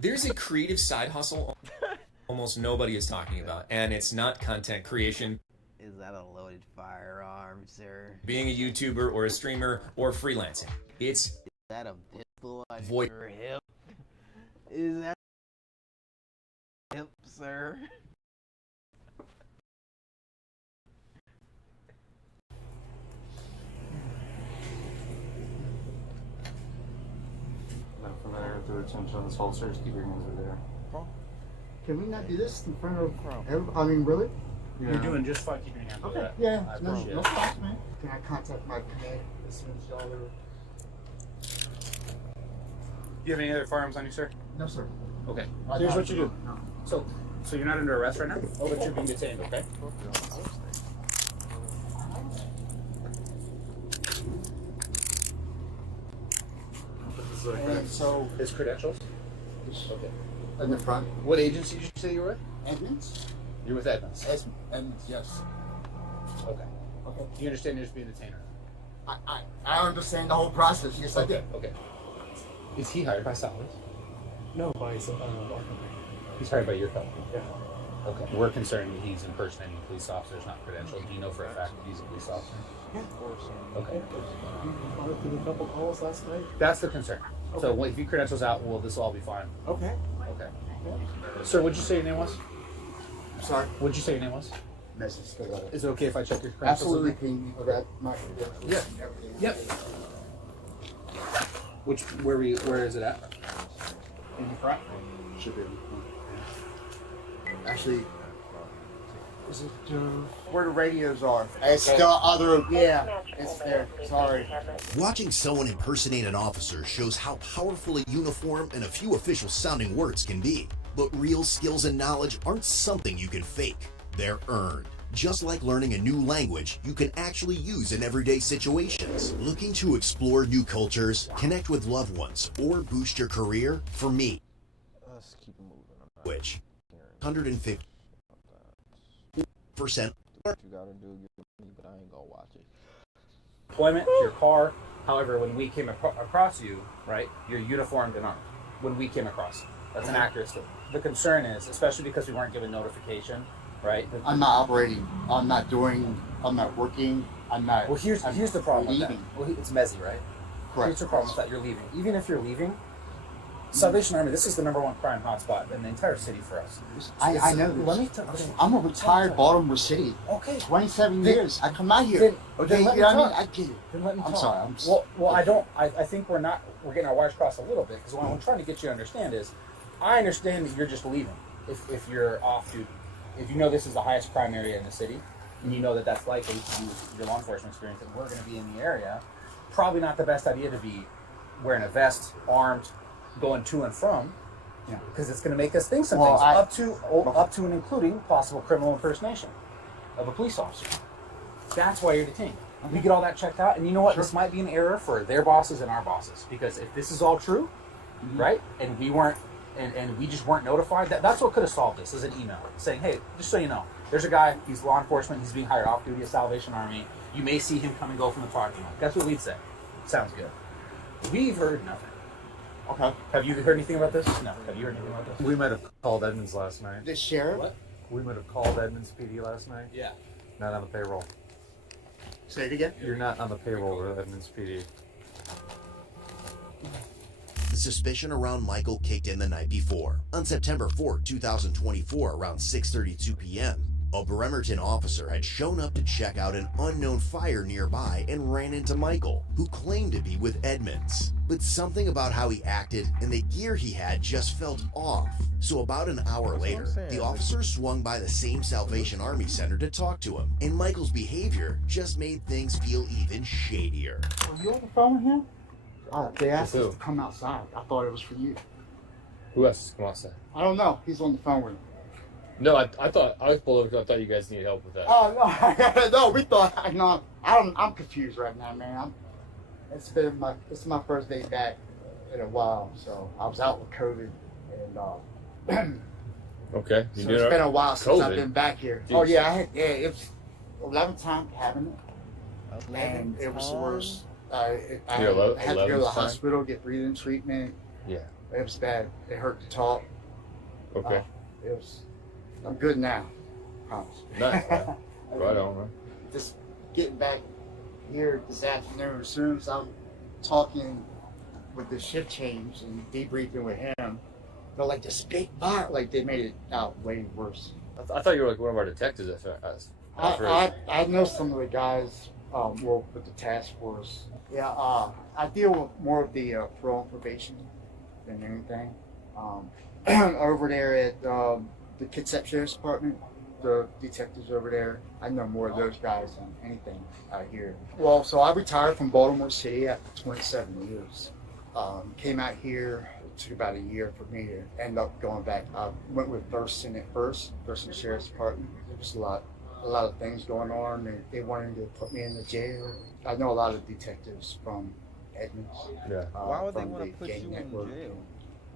There's a creative side hustle almost nobody is talking about, and it's not content creation. Is that a loaded firearm, sir? Being a YouTuber or a streamer or freelancing. It's Is that a pistol on void. your hip? Is that hip, sir? No, from there to attention on this holster, keep your hands over there. Can we not do this in front of everybody? I mean, really? You're doing just fine keeping your hands over Okay. there. Yeah, I no appreciate it. problem, man. Can I contact my command as soon as y'all are... Do you have any other firearms on you, sir? No, sir. Okay. I Here's don't. what you do. No. So you're not under arrest right now, but you're being detained, okay? And so... His credentials? Okay. In the front. What agency did you say you were with? Edmonds? You're with Edmonds. Edmonds, yes. Okay. Okay. You understand you're just being detained? I understand the whole process. Yes, I did. Okay. Is he hired by Salvation? No, by some our company. He's hired by your company? Yeah. Okay. We're concerned that he's impersonating a police officer, is not credentialed. Do you know for a fact that he's a police officer? Yeah. Okay. I did a couple calls last night. That's the concern. So if he credentials out, well, this will all be fine. Okay. Okay. Sir, what'd you say your name was? I'm sorry? What'd you say your name was? Message still out. Is it okay if I check your credentials? Absolutely. Can you grab my credentials? Yeah. Yep. Where is it at? In the front? Should be. Actually, is it where the radios are? It's the other. Yeah, it's there. Sorry. Watching someone impersonate an officer shows how powerful a uniform and a few official sounding words can be. But real skills and knowledge aren't something you can fake. They're earned. Just like learning a new language you can actually use in everyday situations. Looking to explore new cultures, connect with loved ones, or boost your career? For me, Let's keep moving. which 150% You gotta do your money, but I ain't gonna watch it. Employment, your car. However, when we came across you, right, you're uniformed and armed. When we came across you. That's an accurate statement. The concern is, especially because we weren't given notification, right? I'm not operating. I'm not working. I'm not. Well, here's the problem with that. leaving. Well, it's Mezzy, right? Correct. Here's the problem with that. You're leaving. Even if you're leaving, Salvation Army, this is the #1 crime hotspot in the entire city for us. I know this. Let me tell you. I'm a retired Baltimore City. Okay. 27 years. I come out here. Then Okay, let you me know what I mean? talk. I get it. Then let me I'm talk. sorry. I think we're getting our wires crossed a little bit, because what I'm trying to get you to understand is, I understand that you're just leaving if you're off duty. If you know this is the highest crime area in the city, and you know that that's likely to use your law enforcement experience, and we're going to be in the area, probably not the best idea to be wearing a vest, armed, going to and from, because it's going to make us think some things, up to and including possible criminal impersonation of a police officer. That's why you're detained. We get all that checked out, and you know what? This might be an error for their bosses and our bosses, because if this is all true, right, and we weren't, and we just weren't notified, that's what could have solved this, is an email saying, hey, just so you know, there's a guy, he's law enforcement, he's being hired off duty at Salvation Army, you may see him come and go from the parking lot. That's what we'd say. Sounds good. We've heard nothing. Okay. Have you heard anything about this? No. Have you heard anything about this? We might have called Edmonds last night. The sheriff? What? We might have called Edmonds PD last night. Yeah. Not on the payroll. Say it again? You're not on the payroll with Edmonds PD. The suspicion around Michael kicked in the night before. On September 4, 2024, around 6:32 p.m., a Bremerton officer had shown up to check out an unknown fire nearby and ran into Michael, who claimed to be with Edmonds. But something about how he acted and the gear he had just felt off. So about an hour later, the officer swung by the same Salvation Army Center to talk to him, and Michael's behavior just made things feel even shadier. Are you on the phone with him? They asked us to come outside. I thought it was for you. Who else to come outside? I don't know. He's on the phone with him. No, I thought I was pulled over because I thought you guys needed help with that. Oh no, no, we thought. No, I'm confused right now, man. It's my first day back in a while, so I was out with COVID, and Okay. so it's been a while since I've been back here. Dude. Oh yeah, it was 11th time having it, and it was the worst. I had to go to the hospital, get breathing treatment. Yeah. It was bad. It hurt to talk. Okay. I'm good now. Promise. Nice. Right on, man. Just getting back here this afternoon, as soon as I'm talking with the shift change and debriefing with him, they're like, this big fire. Like, they made it out way worse. I thought you were like one of our detectives at first. I know some of the guys with the task force. Yeah, I deal with more of the parole and probation than anything. Over there at the Kitsap Sheriff's Department, the detectives over there, I know more of those guys than anything out here. Well, so I retired from Baltimore City after 27 years. Came out here, it took about a year for me to end up going back. I went with Thurston at first, Thurston Sheriff's Department. There was a lot of things going on, and they wanted to put me in the jail. I know a lot of detectives from Edmonds. Yeah. Why would they want to the put gang you in network jail?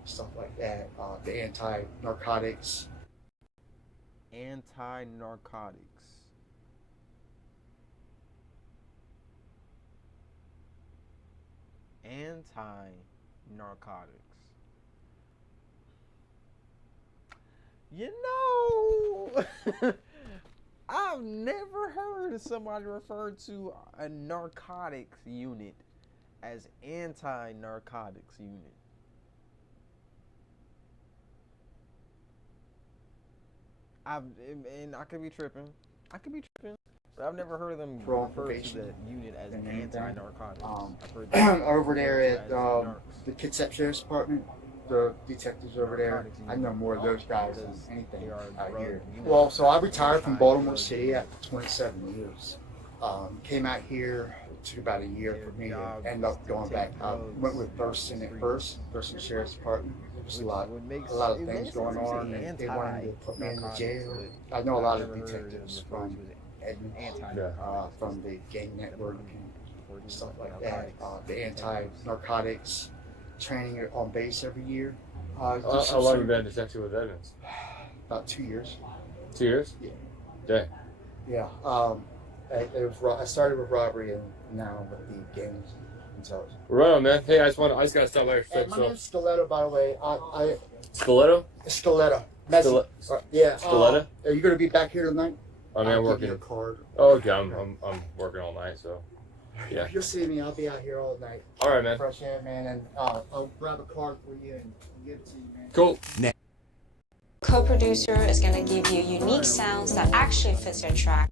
and stuff like that. The anti-narcotics. Anti-narcotics. Anti-narcotics. You know, I've never heard of somebody refer to a narcotics unit as anti-narcotics unit. And I could be tripping. But I've never heard of them refer to the unit as anti-narcotics. I've heard that Over there at the Kitsap Sheriff's Department, the detectives over there, I know more of those guys than anything out here. Well, so I retired from Baltimore City after 27 years. Came out here, it took about a year for me to end up going back. I went with Thurston at first, Thurston Sheriff's Department. There was a lot of things going on, and they wanted to put me in the jail. I know a lot of detectives from Edmonds, from the gang network and stuff like that. The anti-narcotics training on base every year. How long have you been a detective with Edmonds? About 2 years. 2 years? Yeah. Dang. Yeah. I started with robbery and now with the gangs intelligence. Right on, man. Hey, I just gotta stop by. Hey, my name's Stiletto, by the way. Stiletto? Stiletto. Yeah. Stiletto? Are you gonna be back here tonight? I mean, I'm working. Give you a card. Oh, okay, I'm working all night, so yeah. You'll see me. I'll be out here all night. All right, man. Fresh air, man, and I'll grab a card for you and give it to you, man. Cool. Co-producer is going to give you unique sounds that actually fits your track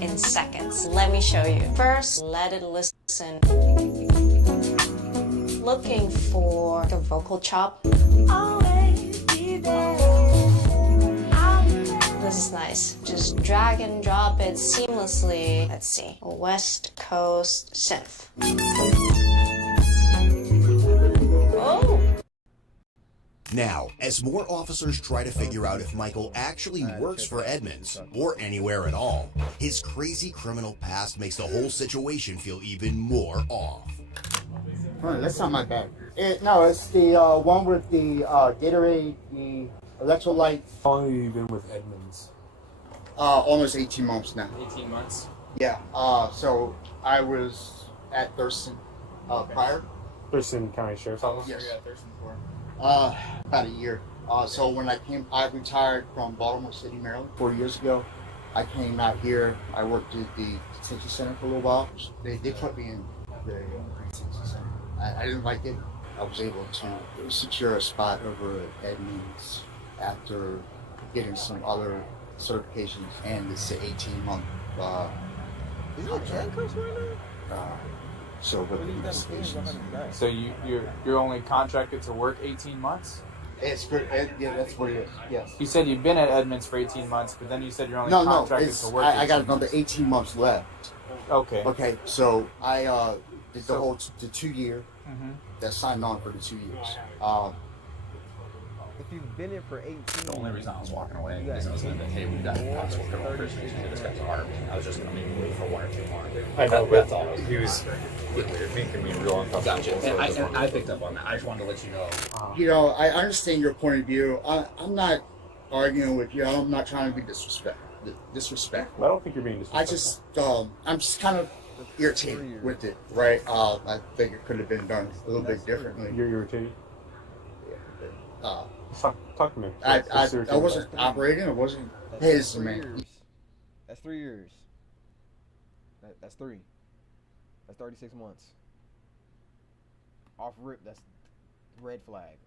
in seconds. Let me show you. First, let it listen. Looking for the vocal chop. This is nice. Just drag and drop it seamlessly. Let's see. A West Coast synth. Oh! Now, as more officers try to figure out if Michael actually works for Edmonds, or anywhere at all, his crazy criminal past makes the whole situation feel even more off. Oh, that's not my bag. No, it's the one with the Gatorade, the electrolyte. How long have you been with Edmonds? Almost 18 months now. 18 months? Yeah. So I was at Thurston prior. Thurston County Sheriff's Office? Yes. Yeah, Thurston for. About a year. So when I retired from Baltimore City, Maryland, 4 years ago. I came out here. I worked at the detention center for a little while. They put me in the detention center. I didn't like it. I was able to secure a spot over at Edmonds after getting some other certifications, and it's an 18-month. Is it handcuffs right now? So with the investigations. So you're only contracted to work 18 months? Yeah, that's what it is. Yes. You said you've been at Edmonds for 18 months, but then you said you're only No, contracted to work. I got 18 another months. 18 months left. Okay. Okay, so I did the whole the 2 year. Mhm. That signed on for the 2 years. If you've been in for 18, The only reason I was walking away is I was like, hey, we've got possible criminal prisoners here. This guy's armed. I was just going to maybe wait for 1 or 2 more. I know, That's but all. he was making me real uncomfortable. Gotcha. So And I just wanted I to- picked up on that. I just wanted to let you know. You know, I understand your point of view. I'm not arguing with you. I'm not trying to be disrespectful. I don't think you're being disrespectful. I just, I'm just kind of irritated with it, right? I think it could have been done a little bit differently. You're irritated? Talk to me. I What's irritating about wasn't it? operating. It wasn't That's his, 3 man. years. That's 3 years. That's 3. That's 36 months. Off rip, that's red flag.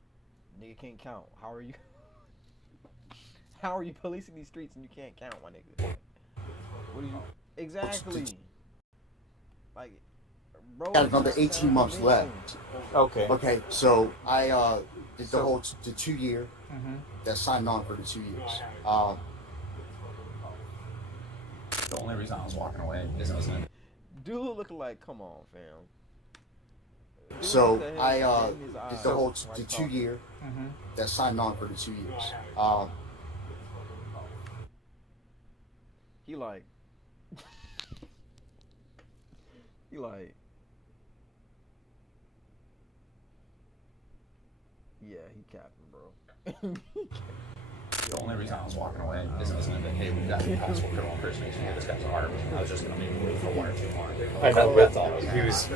Nigga can't count. How are you? How are you policing these streets and you can't count, my nigga? What are you? Exactly. Like, bro. Got another 18 months left. Okay. Okay, so I did the whole the 2 year. Mhm. That signed on for the 2 years. The only reason I was walking away is I was going to. Dude looking like, come on, fam. Dude So with the I head in his did eyes the whole while the he 2 talking. year. Mhm. That signed on for the 2 years. He like, he like, yeah, he capping, bro. The only reason I was walking away is I was going to hey, we've got possible criminal prisoners here. This guy's armed. I was just going to maybe wait for 1 or 2 more. I know, That's but all. he was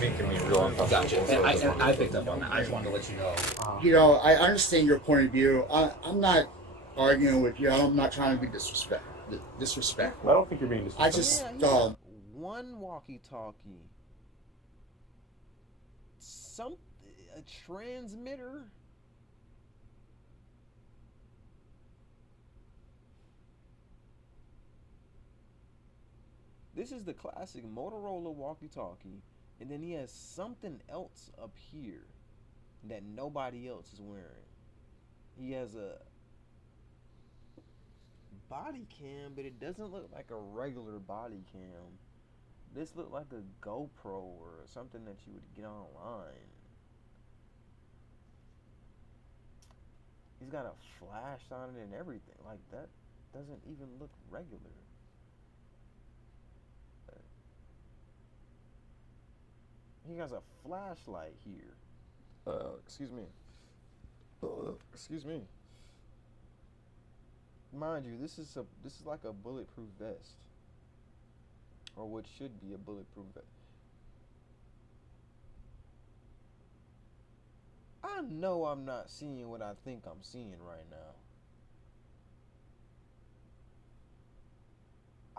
making me real uncomfortable. Gotcha. So And I just wanted I to- picked up on that. I just wanted to let you know. You know, I understand your point of view. I'm not arguing with you. I'm not trying to be disrespectful. I don't think you're being disrespectful. I just Yeah, he got one walkie-talkie, a transmitter. This is the classic Motorola walkie-talkie, and then he has something else up here that nobody else is wearing. He has a body cam, but it doesn't look like a regular body cam. This looked like a GoPro or something that you would get online. He's got a flash on it and everything. Like, that doesn't even look regular. He has a flashlight here. Excuse me. Excuse me. Mind you, this is like a bulletproof vest, or what should be a bulletproof vest. I know I'm not seeing what I think I'm seeing right now.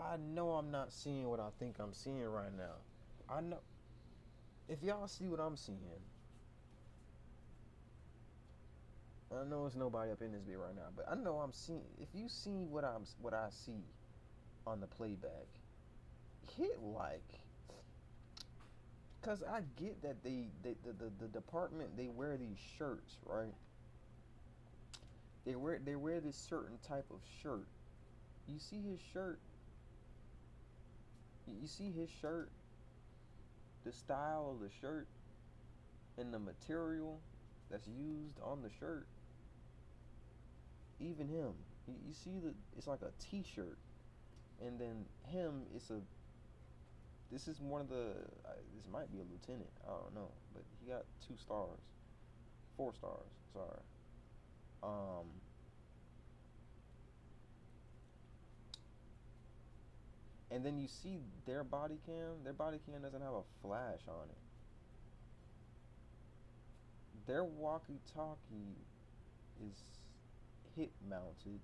I know I'm not seeing what I think I'm seeing right now. I know. If y'all see what I'm seeing, I know there's nobody up in this bit right now, but I know I'm seeing. If you see what I see on the playback, hit like. Cause I get that the department, they wear these shirts, right? They wear this certain type of shirt. You see his shirt. You see his shirt. The style of the shirt and the material that's used on the shirt. Even him, you see it's like a T-shirt, and then him, this is one of the, this might be a lieutenant, I don't know, but he got 4 stars, sorry. And then you see their body cam doesn't have a flash on it. Their walkie-talkie is hip mounted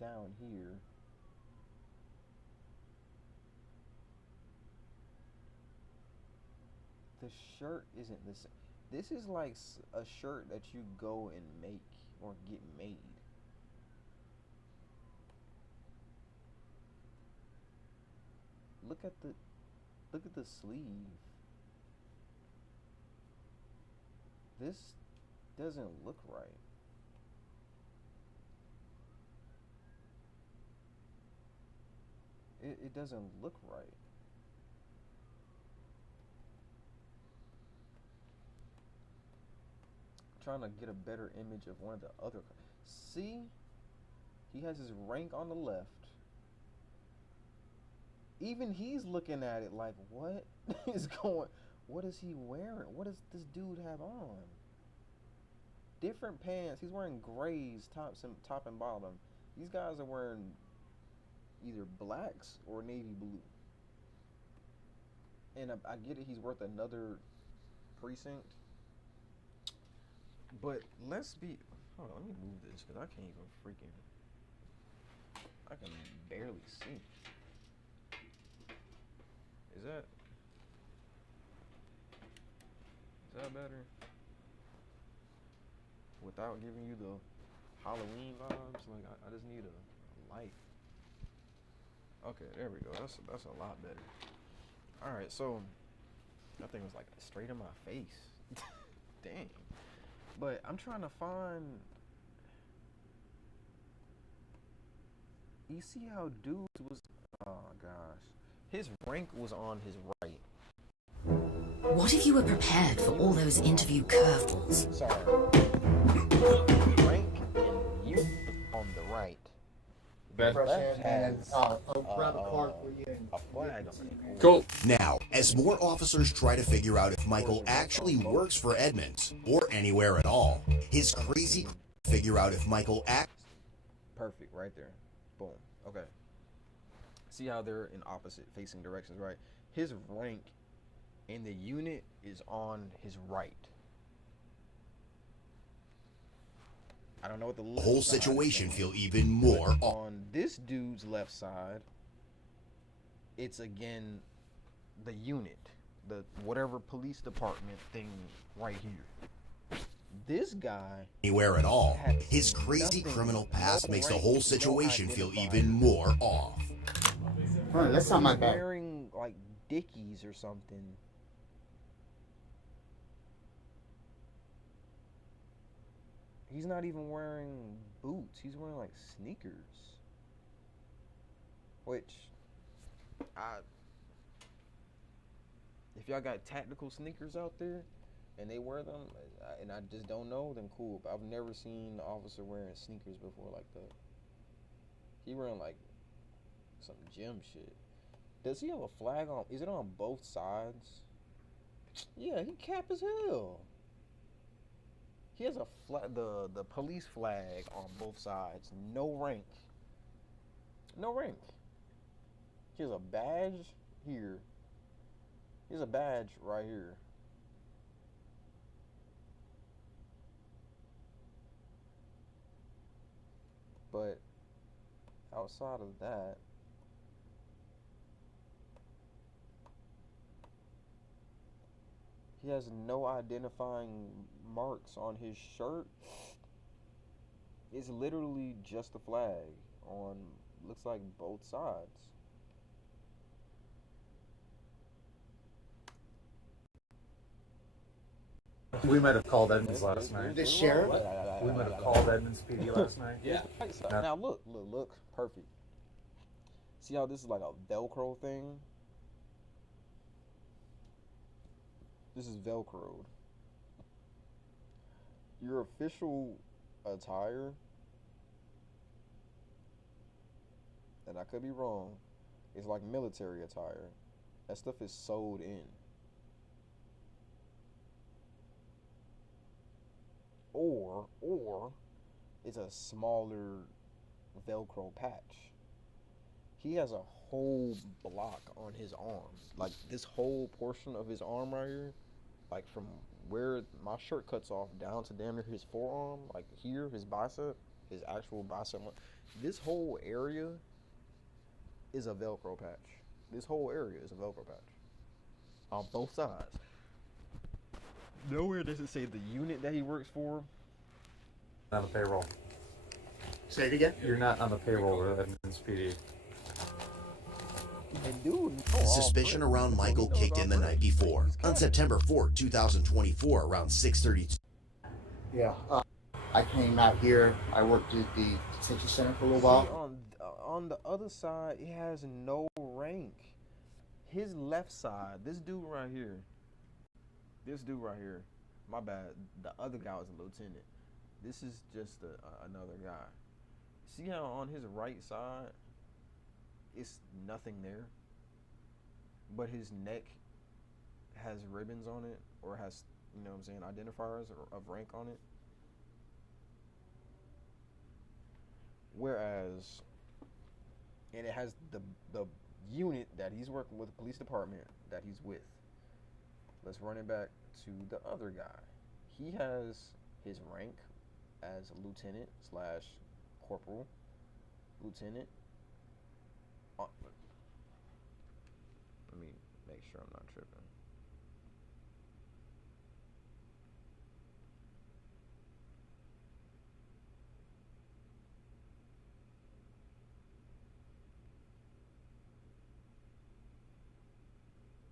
down here. The shirt isn't the same. This is like a shirt that you go and make or get made. Look at the sleeve. This doesn't look right. It doesn't look right. Trying to get a better image of one of the other. See, he has his rank on the left. Even he's looking at it like, what is going? What is he wearing? What does this dude have on? Different pants. He's wearing grays, top and bottom. These guys are wearing either blacks or navy blue. And I get it. He's worth another precinct. But let's be. Hold on, let me move this because I can't even freaking. I can barely see. Is that better? Without giving you the Halloween vibes, like I just need a light. Okay, there we go. That's a lot better. All right, so that thing was like straight in my face. Dang. But I'm trying to find. You see how dudes was? Oh gosh, his rank was on his right. What if you were prepared for all those interview curveballs? Sorry. Rank and you on the right. Left has grab a card for you and a flag on it. Cool. Now, as more officers try to figure out if Michael actually works for Edmunds or anywhere at all, his crazy figure out if Michael Perfect, right there. Boom. Okay. See how they're in opposite facing directions, right? His rank in the unit is on his right. I don't know what the whole situation feel even more on this dude's left side. It's again the unit, the whatever police department thing right here. This guy anywhere at all. His crazy criminal past makes the whole situation feel even more off. Right, that's not my bad. Wearing like Dickies or something. He's not even wearing boots. He's wearing like sneakers. Which, if y'all got tactical sneakers out there and they wear them, and I just don't know, then cool. But I've never seen an officer wearing sneakers before like that. He wearing like some gym shit. Does he have a flag on? Is it on both sides? Yeah, he cap as hell. He has a the police flag on both sides. No rank. No rank. He has a badge here. He has a badge right here. But outside of that, he has no identifying marks on his shirt. It's literally just a flag on, looks like both sides. We might have called Edmunds last night. The sheriff? We might have called Edmunds PD last night. Yeah. Now look, perfect. See how this is like a Velcro thing? This is Velcroed. Your official attire, and I could be wrong, is like military attire. That stuff is sewed in. Or it's a smaller Velcro patch. He has a whole block on his arm. Like this whole portion of his arm right here, like from where my shirt cuts off down to damn near his forearm, like here, his bicep, his actual bicep. This whole area is a Velcro patch. This whole area is a Velcro patch on both sides. Nowhere does it say the unit that he works for. On the payroll. Say it again. You're not on the payroll of Edmonds PD. And dude, Suspicion around Michael kicked in the night before. On September 4, 2024, around 6:32. Yeah. I came out here. I worked at the detention center for a little while. On the other side, he has no rank. His left side, this dude right here. My bad. The other guy was a lieutenant. This is just another guy. See how on his right side, it's nothing there, but his neck has ribbons on it, or has, you know what I'm saying, identifiers of rank on it. Whereas, and it has the unit that he's working with, the police department that he's with. Let's run it back to the other guy. He has his rank as lieutenant / corporal, lieutenant. Let me make sure I'm not tripping.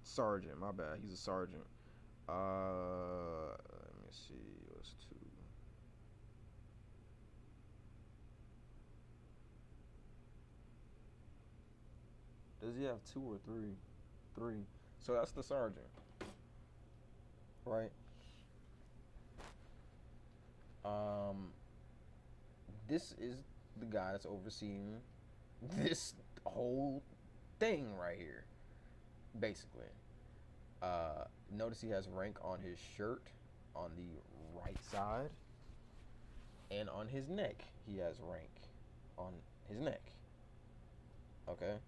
Sergeant, my bad. He's a sergeant. Let me see. What's 2? Does he have 2 or 3? 3. So that's the sergeant, right? This is the guy that's overseeing this whole thing right here, basically. Notice he has rank on his shirt on the right side, and on his neck he has rank on his neck. Okay.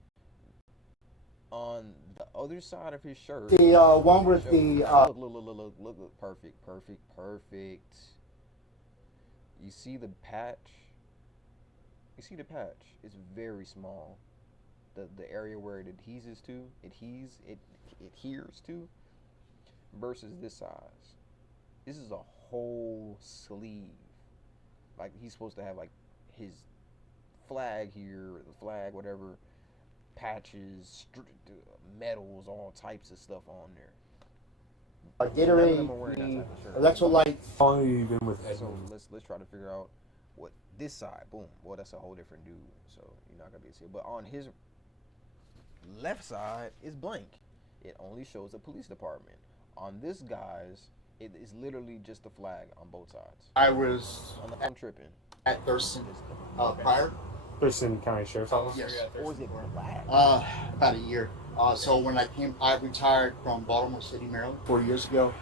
On the other side of his shirt, The one with the look, perfect. You see the patch? It's very small. The area where it adheres to, versus this size. This is a whole sleeve. Like, he's supposed to have like his flag here, the flag, whatever, patches, medals, all types of stuff on there. Gatorade, electrolyte. How long have you been with Edmonds? So let's try to figure out what this side. Boom. Well, that's a whole different dude. So you're not gonna be able to see it. But on his left side is blank. It only shows the police department. On this guy's, it is literally just the flag on both sides. I was I'm tripping. at Thurston prior. Thurston County Sheriff's Office? Yes. Or is it black? About a year. So when I retired from Baltimore City, Maryland 4 years ago.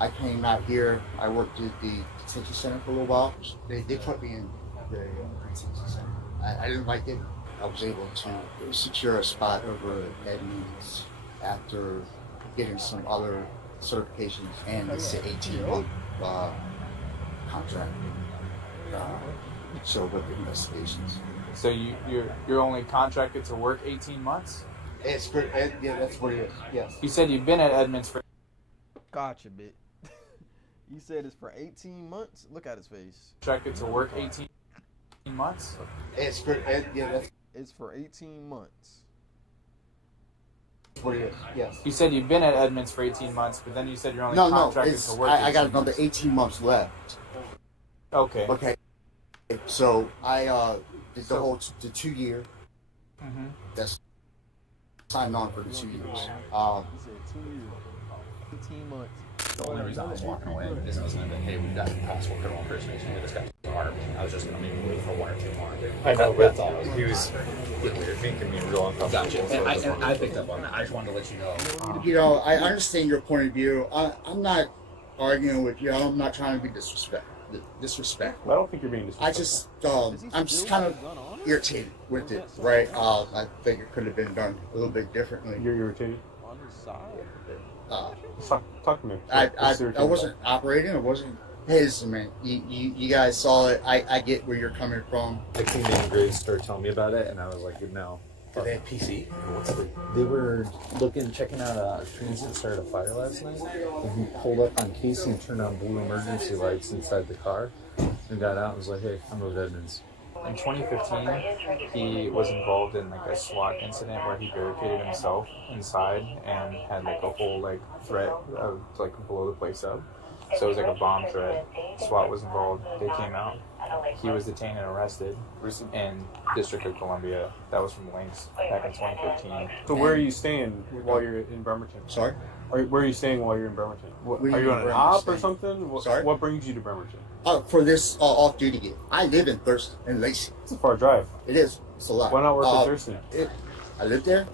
I came out here. I worked at the detention center for a little while. They put me in the detention center. I didn't like it. I was able to secure a spot over at Edmonds after getting some other certifications, and it's an 18-month contract. So with the investigations. So you're only contracted to work 18 months? It's for, yeah, that's what it is. Yes. You said you've been at Edmonds for. Gotcha, bit. You said it's for 18 months. Look at his face. Contracted to work 18 months? It's for, yeah, that's. It's for 18 months. What it is. Yes. You said you've been at Edmonds for 18 months, but then you said you're only contracted to work. I got another 18 months left. Okay. Okay. So I did the whole 2 year. Mm-hmm. That's signed on for the 2 years. He said 2 years. 18 months. The only reason I was walking away is I was like, hey, we've got possible criminal impersonation here. This guy's armed. I was just going to maybe wait for 1 or 2 more. I know, but he was getting weird, making me real uncomfortable. Gotcha. And I picked up on that. I just wanted to let you know. You know, I understand your point of view. I'm not arguing with you. I'm not trying to be disrespectful. I don't think you're being disrespectful. I just, I'm just kind of irritated with it, right? I think it could have been done a little bit differently. You're irritated? On his side. Talk to me. I wasn't operating. It wasn't his, man. You guys saw it. I get where you're coming from. I came in and Grace started telling me about it, and I was like, no. Did they have PC? They were checking out a transit that started a fire last night, and he pulled up on Casey and turned on blue emergency lights inside the car, and got out and was like, hey, I'm Rose Edmonds. In 2015, he was involved in like a SWAT incident where he barricaded himself inside and had like a whole like threat of like blow the place up. So it was like a bomb threat. SWAT was involved. They came out. He was detained and arrested in District of Columbia. That was from Lynx back in 2015. So where are you staying while you're in Bremerton? Sorry? Where are you staying while you're in Bremerton? Are you on an op or something? Sorry? What brings you to Bremerton? For this off-duty gig. I live in Thurston, in Lacey. It's a far drive. It is. It's a lot. Why not work in Thurston? I lived there.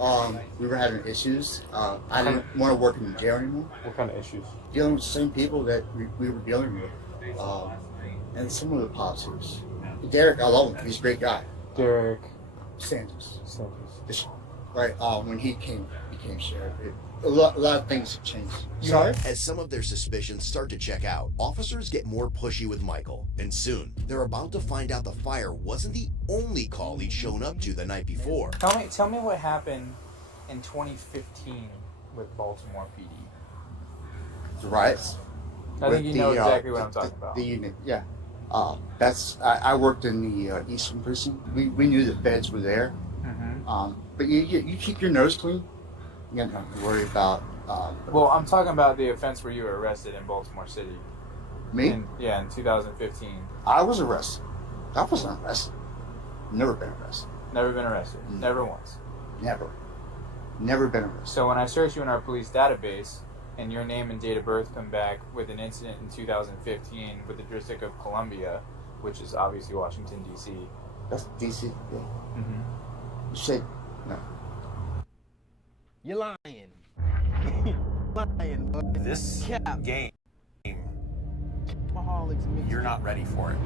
We were having issues. I didn't want to work in the jail anymore. What kind of issues? Dealing with the same people that we were dealing with. And some of the policies. Derek, I love him. He's a great guy. Derek Sanders. Right. When he became sheriff, a lot of things have changed. Sorry? As some of their suspicions start to check out, officers get more pushy with Michael, and soon they're about to find out the fire wasn't the only call he'd shown up to the night before. Tell me what happened in 2015 with Baltimore PD. The riots. I think you know exactly what I'm talking about. The unit, yeah. I worked in the Eastern Precinct. We knew the feds were there. Mm-hmm. But you keep your nose clean. You don't have to worry about. Well, I'm talking about the offense where you were arrested in Baltimore City. Me? In 2015. I was arrested. I wasn't arrested. Never been arrested. Never been arrested. Never once. Never. Never been arrested. So when I search you in our police database, and your name and date of birth come back with an incident in 2015 with the District of Columbia, which is obviously Washington, D.C. That's D.C.? Yeah. Mm-hmm. You say no. You're lying. Lying, bro. This game, Maholics, you're not ready for it.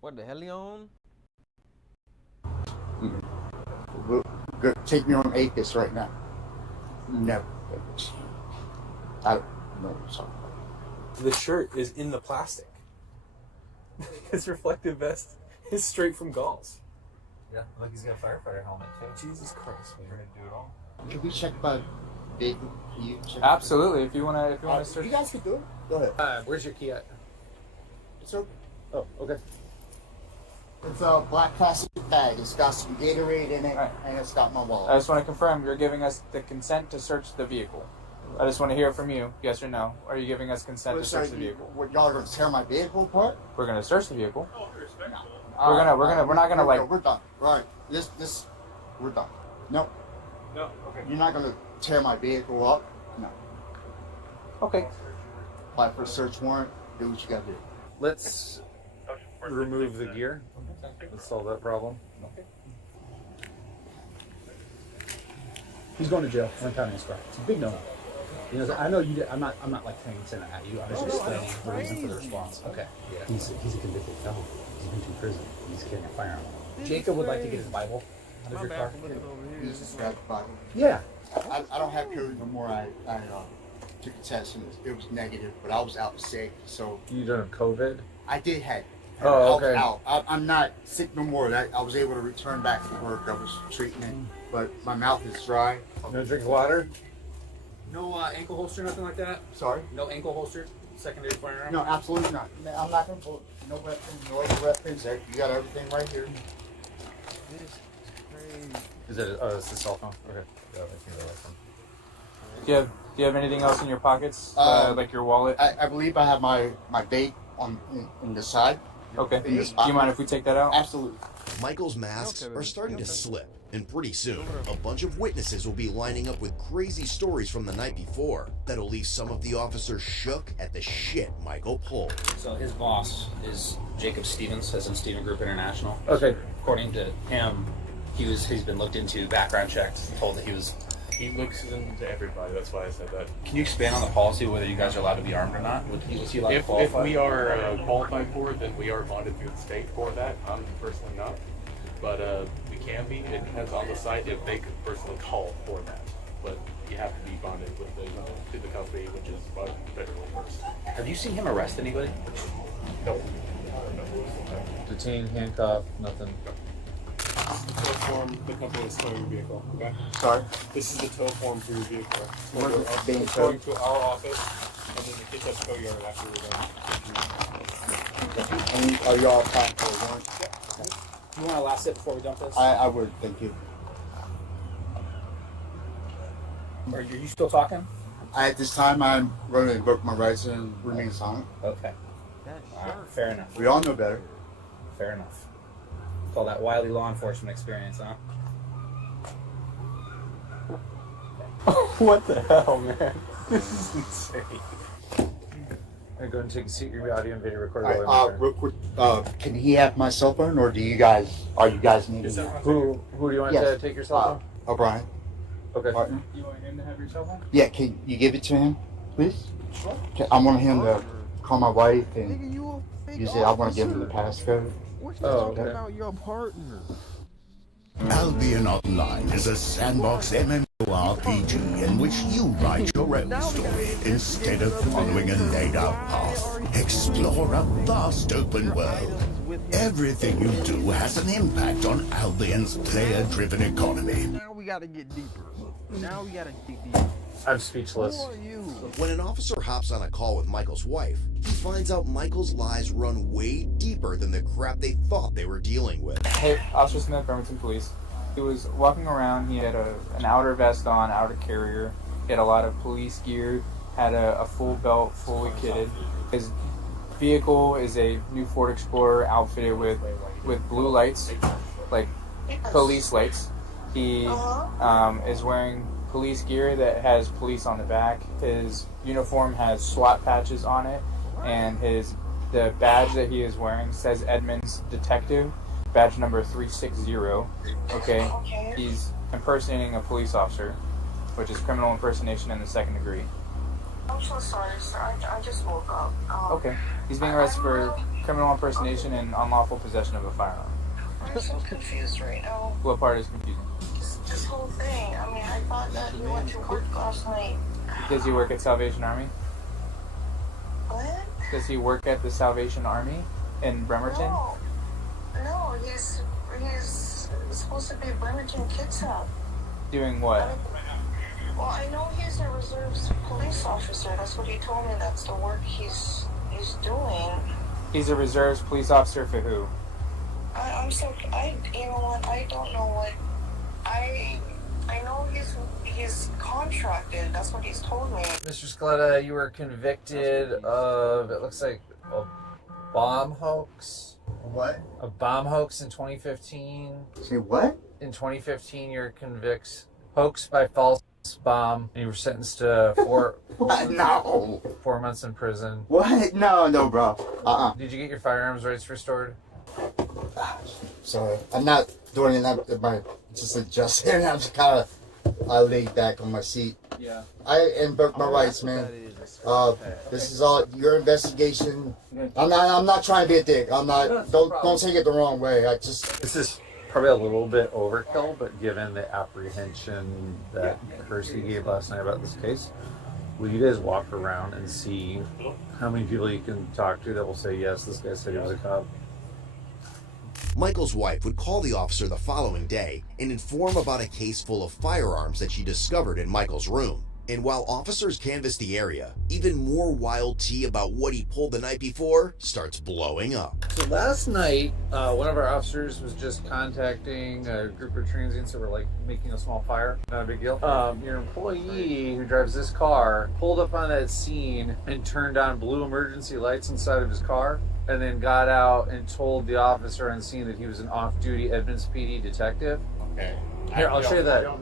What the hell you on? Take me on Apis right now. Never. I don't know what I'm talking about. The shirt is in the plastic. His reflective vest is straight from Galls. Yeah, look, he's got a firefighter helmet too. Jesus Christ, man. We're gonna do it all. Can we check my vehicle? Can you check? Absolutely. If you wanna search. You guys can do it. Go ahead. Where's your key at? It's okay. Oh, okay. It's a black plastic bag. It's got some Gatorade in it, and it's got my wallet. I just want to confirm you're giving us the consent to search the vehicle. I just want to hear from you, yes or no. Are you giving us consent to search the vehicle? What, y'all are gonna tear my vehicle apart? We're gonna search the vehicle. No. We're not gonna like. We're done. Right. We're done. No. No. Okay. You're not gonna tear my vehicle up. No. Okay. Apply for a search warrant. Do what you gotta do. Let's remove the gear. Let's solve that problem. He's going to jail. One time in Square. It's a big no. You know, I know you did. I'm not like saying it at you. I was just explaining the reason for the response. Okay. Yeah. He's a convicted felon. He's been to prison. He's carrying a firearm. Jacob would like to get his Bible out of your car. You just got the Bible. Yeah. I don't have COVID no more. I took a test and it was negative, but I was out sick, so. You don't have COVID? I did have. Oh, okay. I'm not sick no more. I was able to return back to work. I was treatment, but my mouth is dry. No drink water? No ankle holster, nothing like that? Sorry? No ankle holster, secondary firearm? No, absolutely not. I'm not going to pull no weapons, no other weapons. You got everything right here. This is crazy. Is it? Oh, it's the cell phone. Okay. Yeah, I think that's one. Do you have anything else in your pockets, like your wallet? I believe I have my vape in the side. Okay. Do you mind if we take that out? Absolutely. Michael's masks are starting to slip, and pretty soon, a bunch of witnesses will be lining up with crazy stories from the night before that'll leave some of the officers shook at the shit Michael pulled. So his boss is Jacob Stevens, as in Steven Group International. Okay. According to him, he's been looked into, background checked, told that He looks into everybody. That's why I said that. Can you expand on the policy, whether you guys are allowed to be armed or not? Was he allowed to qualify? If we are qualified for it, then we are bonded through the state for that. I'm personally not, but we can be. It depends on the site if they could personally call for that. But you have to be bonded with to the company, which is by federal first. Have you seen him arrest anybody? No. Detained, handcuffed, nothing. The tow form, the company is towing your vehicle, okay? Sorry? This is the tow form for your vehicle. Where's it being It's towed? going to our office, and then it gets at tow yard after we're done. And are you all time for a warrant? You want to last it before we dump this? I would, thank you. Are you still talking? At this time, I'm going to invoke my rights and remain silent. Okay. Fair enough. We all know better. Fair enough. It's all that wily law enforcement experience, huh? What the hell, man? This is insane. Alright, go and take a seat. Your audio and video recorder. Real quick, can he have my cell phone, or are you guys needing me? Who do you want to take your cell phone? O'Brien. Okay. Partner. You want him to have your cell phone? Yeah, can you give it to him, please? Sure. I want him to call my wife and use it. I want to give him the passcode. What you talking about? Your partner. Albion Online is a sandbox MMORPG in which you write your own story instead of following a laid-out path. Explore a vast open world. Everything you do has an impact on Albion's player-driven economy. Now we gotta get deeper. Now we gotta dig deeper. I'm speechless. Who are you? When an officer hops on a call with Michael's wife, he finds out Michael's lies run way deeper than the crap they thought they were dealing with. Hey, Officer Smith, Bremerton Police. He was walking around, he had an outer vest on, outer carrier, he had a lot of police gear, had a full belt, fully kitted. His vehicle is a new Ford Explorer outfitted with blue lights, like police lights. He is wearing police gear that has police on the back. His uniform has SWAT patches on it, and the badge that he is wearing says Edmonds Detective, badge number 360. Okay, he's impersonating a police officer, which is criminal impersonation in the second degree. I'm so sorry, sir. I just woke up. Okay, he's being arrested for criminal impersonation and unlawful possession of a firearm. I'm so confused right now. What part is confusing? This whole thing. I mean, I thought that you went to work last night. Does he work at Salvation Army? What? Does he work at the Salvation Army in Bremerton? No, he's supposed to be Bremerton Kitsap. Doing what? Well, I know he's a reserves police officer. That's what he told me. That's the work he's doing. He's a reserves police officer for who? You know what? I don't know what. I know he's contracted. That's what he's told me. Mr. Scaletta, you were convicted of, it looks like, a bomb hoax. What? A bomb hoax in 2015. Say what? In 2015, you're convicted hoax by false bomb, and you were sentenced to 4 No. 4 months in prison. What? No, bro. Did you get your firearms rights restored? Sorry, I'm not doing it. My just adjusting. I'm just kind of laid back on my seat. Yeah. I invoke my rights, man. This is all your investigation. I'm not trying to be a dick. I'm not. Don't take it the wrong way. This is probably a little bit overkill, but given the apprehension that Kirsty gave last night about this case, will you guys walk around and see how many people you can talk to that will say, yes, this guy said he was a cop? Michael's wife would call the officer the following day and inform about a case full of firearms that she discovered in Michael's room. And while officers canvass the area, even more wild tea about what he pulled the night before starts blowing up. So last night, one of our officers was just contacting a group of transients that were like making a small fire. Not a big deal. Your employee who drives this car pulled up on that scene and turned on blue emergency lights inside of his car. and then got out and told the officer on scene that he was an off-duty Edmonds PD detective. Okay. Here, I'll show you that.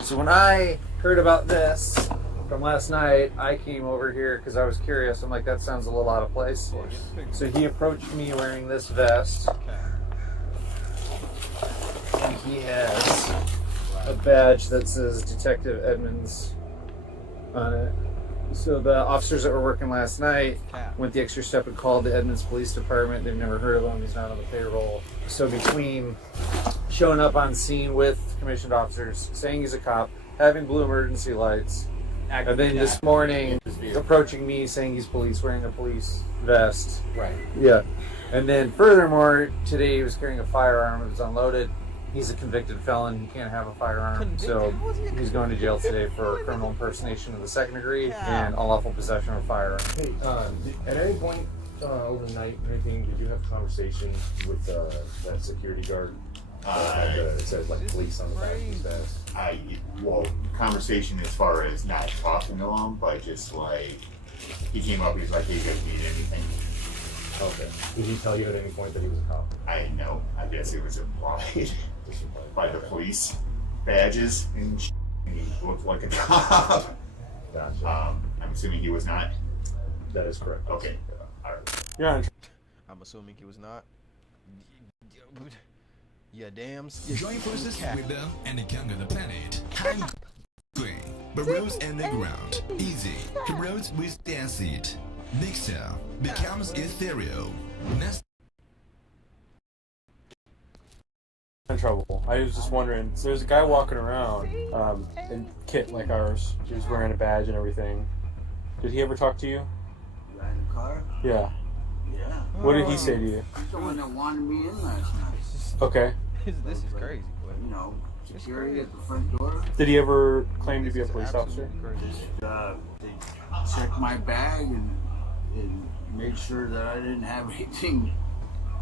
So when I heard about this from last night, I came over here because I was curious. I'm like, that sounds a little out of place. So he approached me wearing this vest. And he has a badge that says Detective Edmonds on it. So the officers that were working last night went the extra step and called the Edmonds Police Department. They've never heard of him. He's not on the payroll. So between showing up on scene with commissioned officers, saying he's a cop, having blue emergency lights, and then this morning approaching me saying he's police, wearing a police vest. Right. Yeah. And then furthermore, today he was carrying a firearm. It was unloaded. He's a convicted felon. He can't have a firearm. So he's going to jail today for criminal impersonation of the second degree and unlawful possession of a firearm. Hey, at any point overnight or anything, did you have a conversation with that security guard? It says like police on the back of his vest. Well, conversation as far as not talking to him, but just like, he came up, he's like, hey, you guys need anything? Okay. Did he tell you at any point that he was a cop? I know. I guess it was implied by the police badges and he looked like a cop. Gotcha. I'm assuming he was not. That is correct. Okay. All right. Yeah. I'm assuming he was not. Yeah, damn. Join forces with them and conquer the planet. Time green, but roads underground. Easy, roads with acid. Mixer becomes ethereal. In trouble. I was just wondering. So there's a guy walking around in kit like ours. He was wearing a badge and everything. Did he ever talk to you? Riding a car? Yeah. Yeah. What did he say to you? He's the one that wanted me in last night. Okay. This is crazy. You know, security at the front door. Did he ever claim to be a police officer? They checked my bag and made sure that I didn't have anything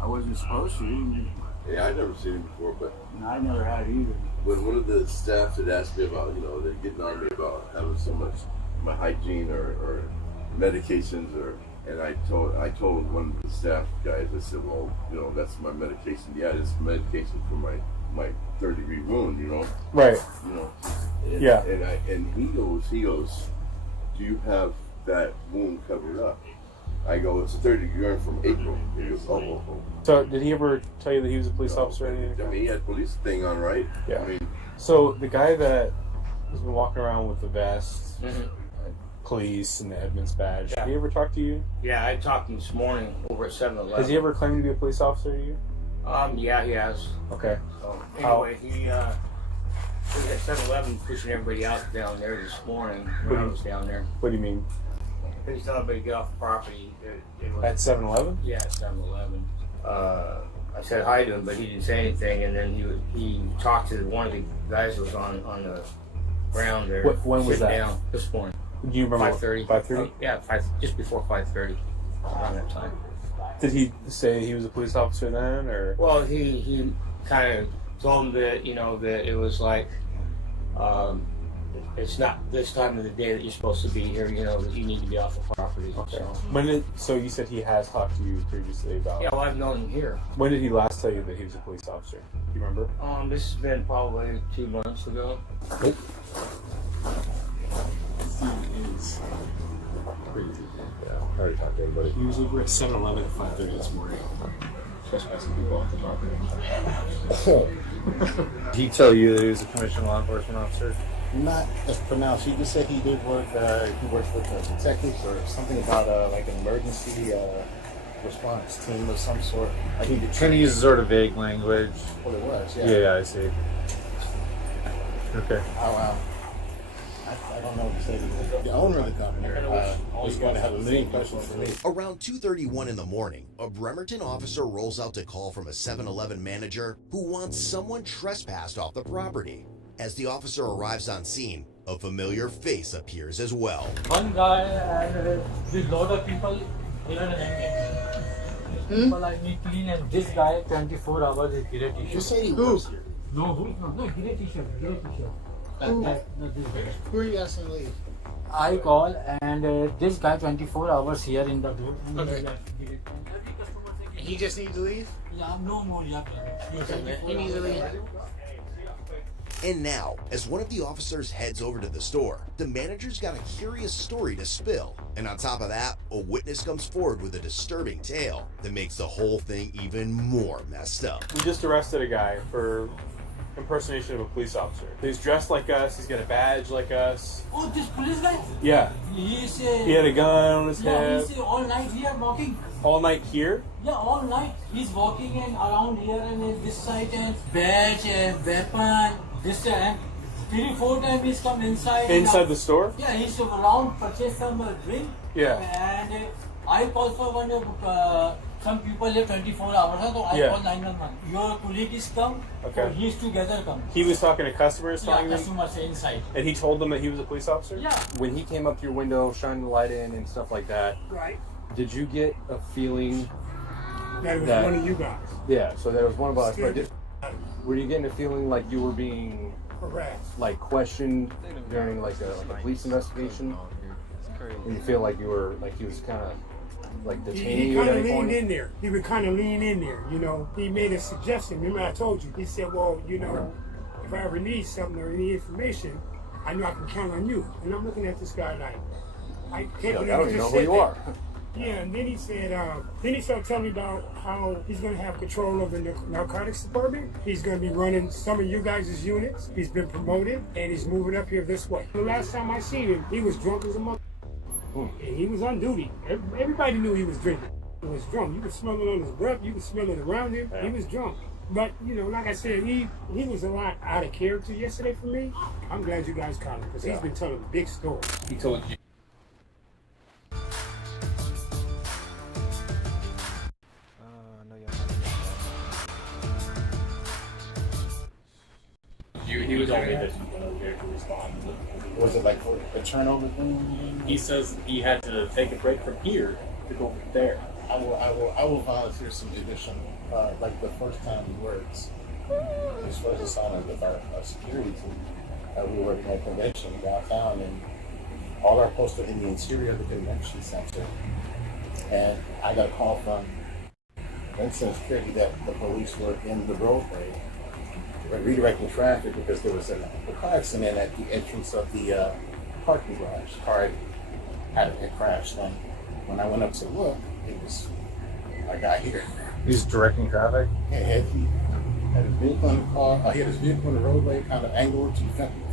I wasn't supposed to. Yeah, I've never seen him before, but I never had either. when one of the staff had asked me about, they're getting on me about having so much my hygiene or medications and I told one of the staff guys, I said, well, that's my medication. Yeah, it's medication for my third-degree wound, Right. And, Yeah. And he goes, do you have that wound covered up? I go, it's a 30-degree burn from April. He goes, oh. So did he ever tell you that he was a police officer or anything? I mean, he had police thing on, right? Yeah. I mean, so the guy that has been walking around with the vest, police, and the Edmonds badge, did he ever talk to you? Yeah, I talked to him this morning over at 7-Eleven. Has he ever claimed to be a police officer to you? Yeah, he has. Okay. So anyway, he was at 7-Eleven pushing everybody out down there this morning when I was down there. What do you mean? He's telling everybody to get off the property. At 7-Eleven? Yeah, at 7-Eleven. I said hi to him, but he didn't say anything. And then he talked to one of the guys that was on the ground there. When was that? Down this morning. Do you remember? 5:30. 5:30? Yeah, just before 5:30. Around that time. Did he say he was a police officer then, or? Well, he kind of told him that that it was like it's not this time of the day that you're supposed to be here. That you need to be off the property. Okay. So you said he has talked to you previously about? Yeah, well, I've known him here. When did he last tell you that he was a police officer? Do you remember? This has been probably 2 months ago. Nope. Yeah, I already talked to everybody. He was over at 7-Eleven at 5:30 this morning. Trespassing people off the property. Did he tell you that he was a commissioned law enforcement officer? Not as pronounced. He just said he did work. He worked with detectives or something about like an emergency response team of some sort. Like he Trying to use sort of vague language. What it was, yeah. Yeah, I see. Okay. I don't know what to say to the owner of the company. Was going to have a million questions for me. Around 2:31 in the morning, a Bremerton officer rolls out to call from a 7-Eleven manager who wants someone trespassed off the property. As the officer arrives on scene, a familiar face appears as well. One guy and this lot of people even people I need clean and this guy 24 hours is grey t-shirt. You say he works here? No, grey t-shirt. Who are you asking to leave? I call and this guy 24 hours here in the door. Okay. He just needs to leave? Yeah, no more. Yeah, He needs to leave. And now, as one of the officers heads over to the store, the manager's got a curious story to spill. And on top of that, a witness comes forward with a disturbing tale that makes the whole thing even more messed up. We just arrested a guy for impersonation of a police officer. He's dressed like us, he's got a badge like us. Oh, this police guy? Yeah. He had a gun on his head. He's all night here walking. All night here? Yeah, all night. He's walking and around here and this side and badge and weapon, this and 3-4 times he's come inside. Inside the store? Yeah, he's around, purchase some drink. Yeah. And I call for one, some people live 24 hours, so I Yeah. call 911. Your colleague is come, Okay. so he's together come. He was talking to customers, Yeah, telling them? customers inside. And he told them that he was a police officer? Yeah. When he came up to your window, shining the light in and stuff like that, Right. did you get a feeling That was one of you guys. Yeah, so there was one of us, Still but were you getting a feeling like you were being harassed, like questioned during like a police investigation? And you feel like you were like he was kind of like detaining He you at kind of any leaned point? in there. He would kind of lean in there, you know. He made a suggestion. Remember I told you. He said, well, you know, if I ever need something or any information, I know I can count on you. And I'm looking at this guy like, I can't believe I don't he even know just who said you that. are. Yeah, and then he said, then he started telling me about how he's going to have control of the narcotics department. He's going to be running some of you guys' units. He's been promoted, and he's moving up here this way. The last time I seen him, he was drunk as a mother. And he was on duty. Everybody knew he was drinking. He was drunk. You could smell it on his breath. You could smell it around him. He was drunk. But, you know, like I said, he was a lot out of character yesterday for me. I'm glad you guys caught him, because he's been telling a big story. He told you. He was only this there to respond. Was it like a turnover thing? He says he had to take a break from here to go there. I will volunteer some addition. Like the first time he works, his first assignment with our security team. We were working at a convention downtown, and all our posts were in the interior of the convention center. And I got a call from Vincent Security that the police were in the roadway redirecting traffic because there was a car accident at the entrance of the parking garage. The car had crashed, and when I went up to look, it was a guy here. He's directing traffic? Yeah, he had his vehicle in the car. He had his vehicle in the roadway, kind of angled to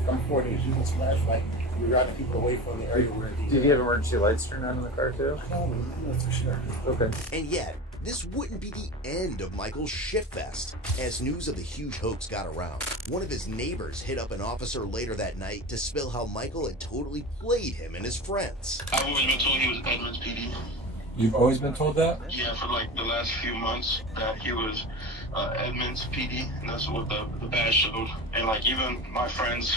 come forward, and using his flashlight. We were routing people away from the area where the... Did he have emergency lights turned on in the car too? I don't know for sure. Okay. And yet, this wouldn't be the end of Michael's shitfest. As news of the huge hoax got around, one of his neighbors hit up an officer later that night to spill how Michael had totally played him and his friends. I've always been told he was Edmonds PD. You've always been told that? Yeah, for like the last few months that he was Edmonds PD, and that's what the badge showed. And like even my friends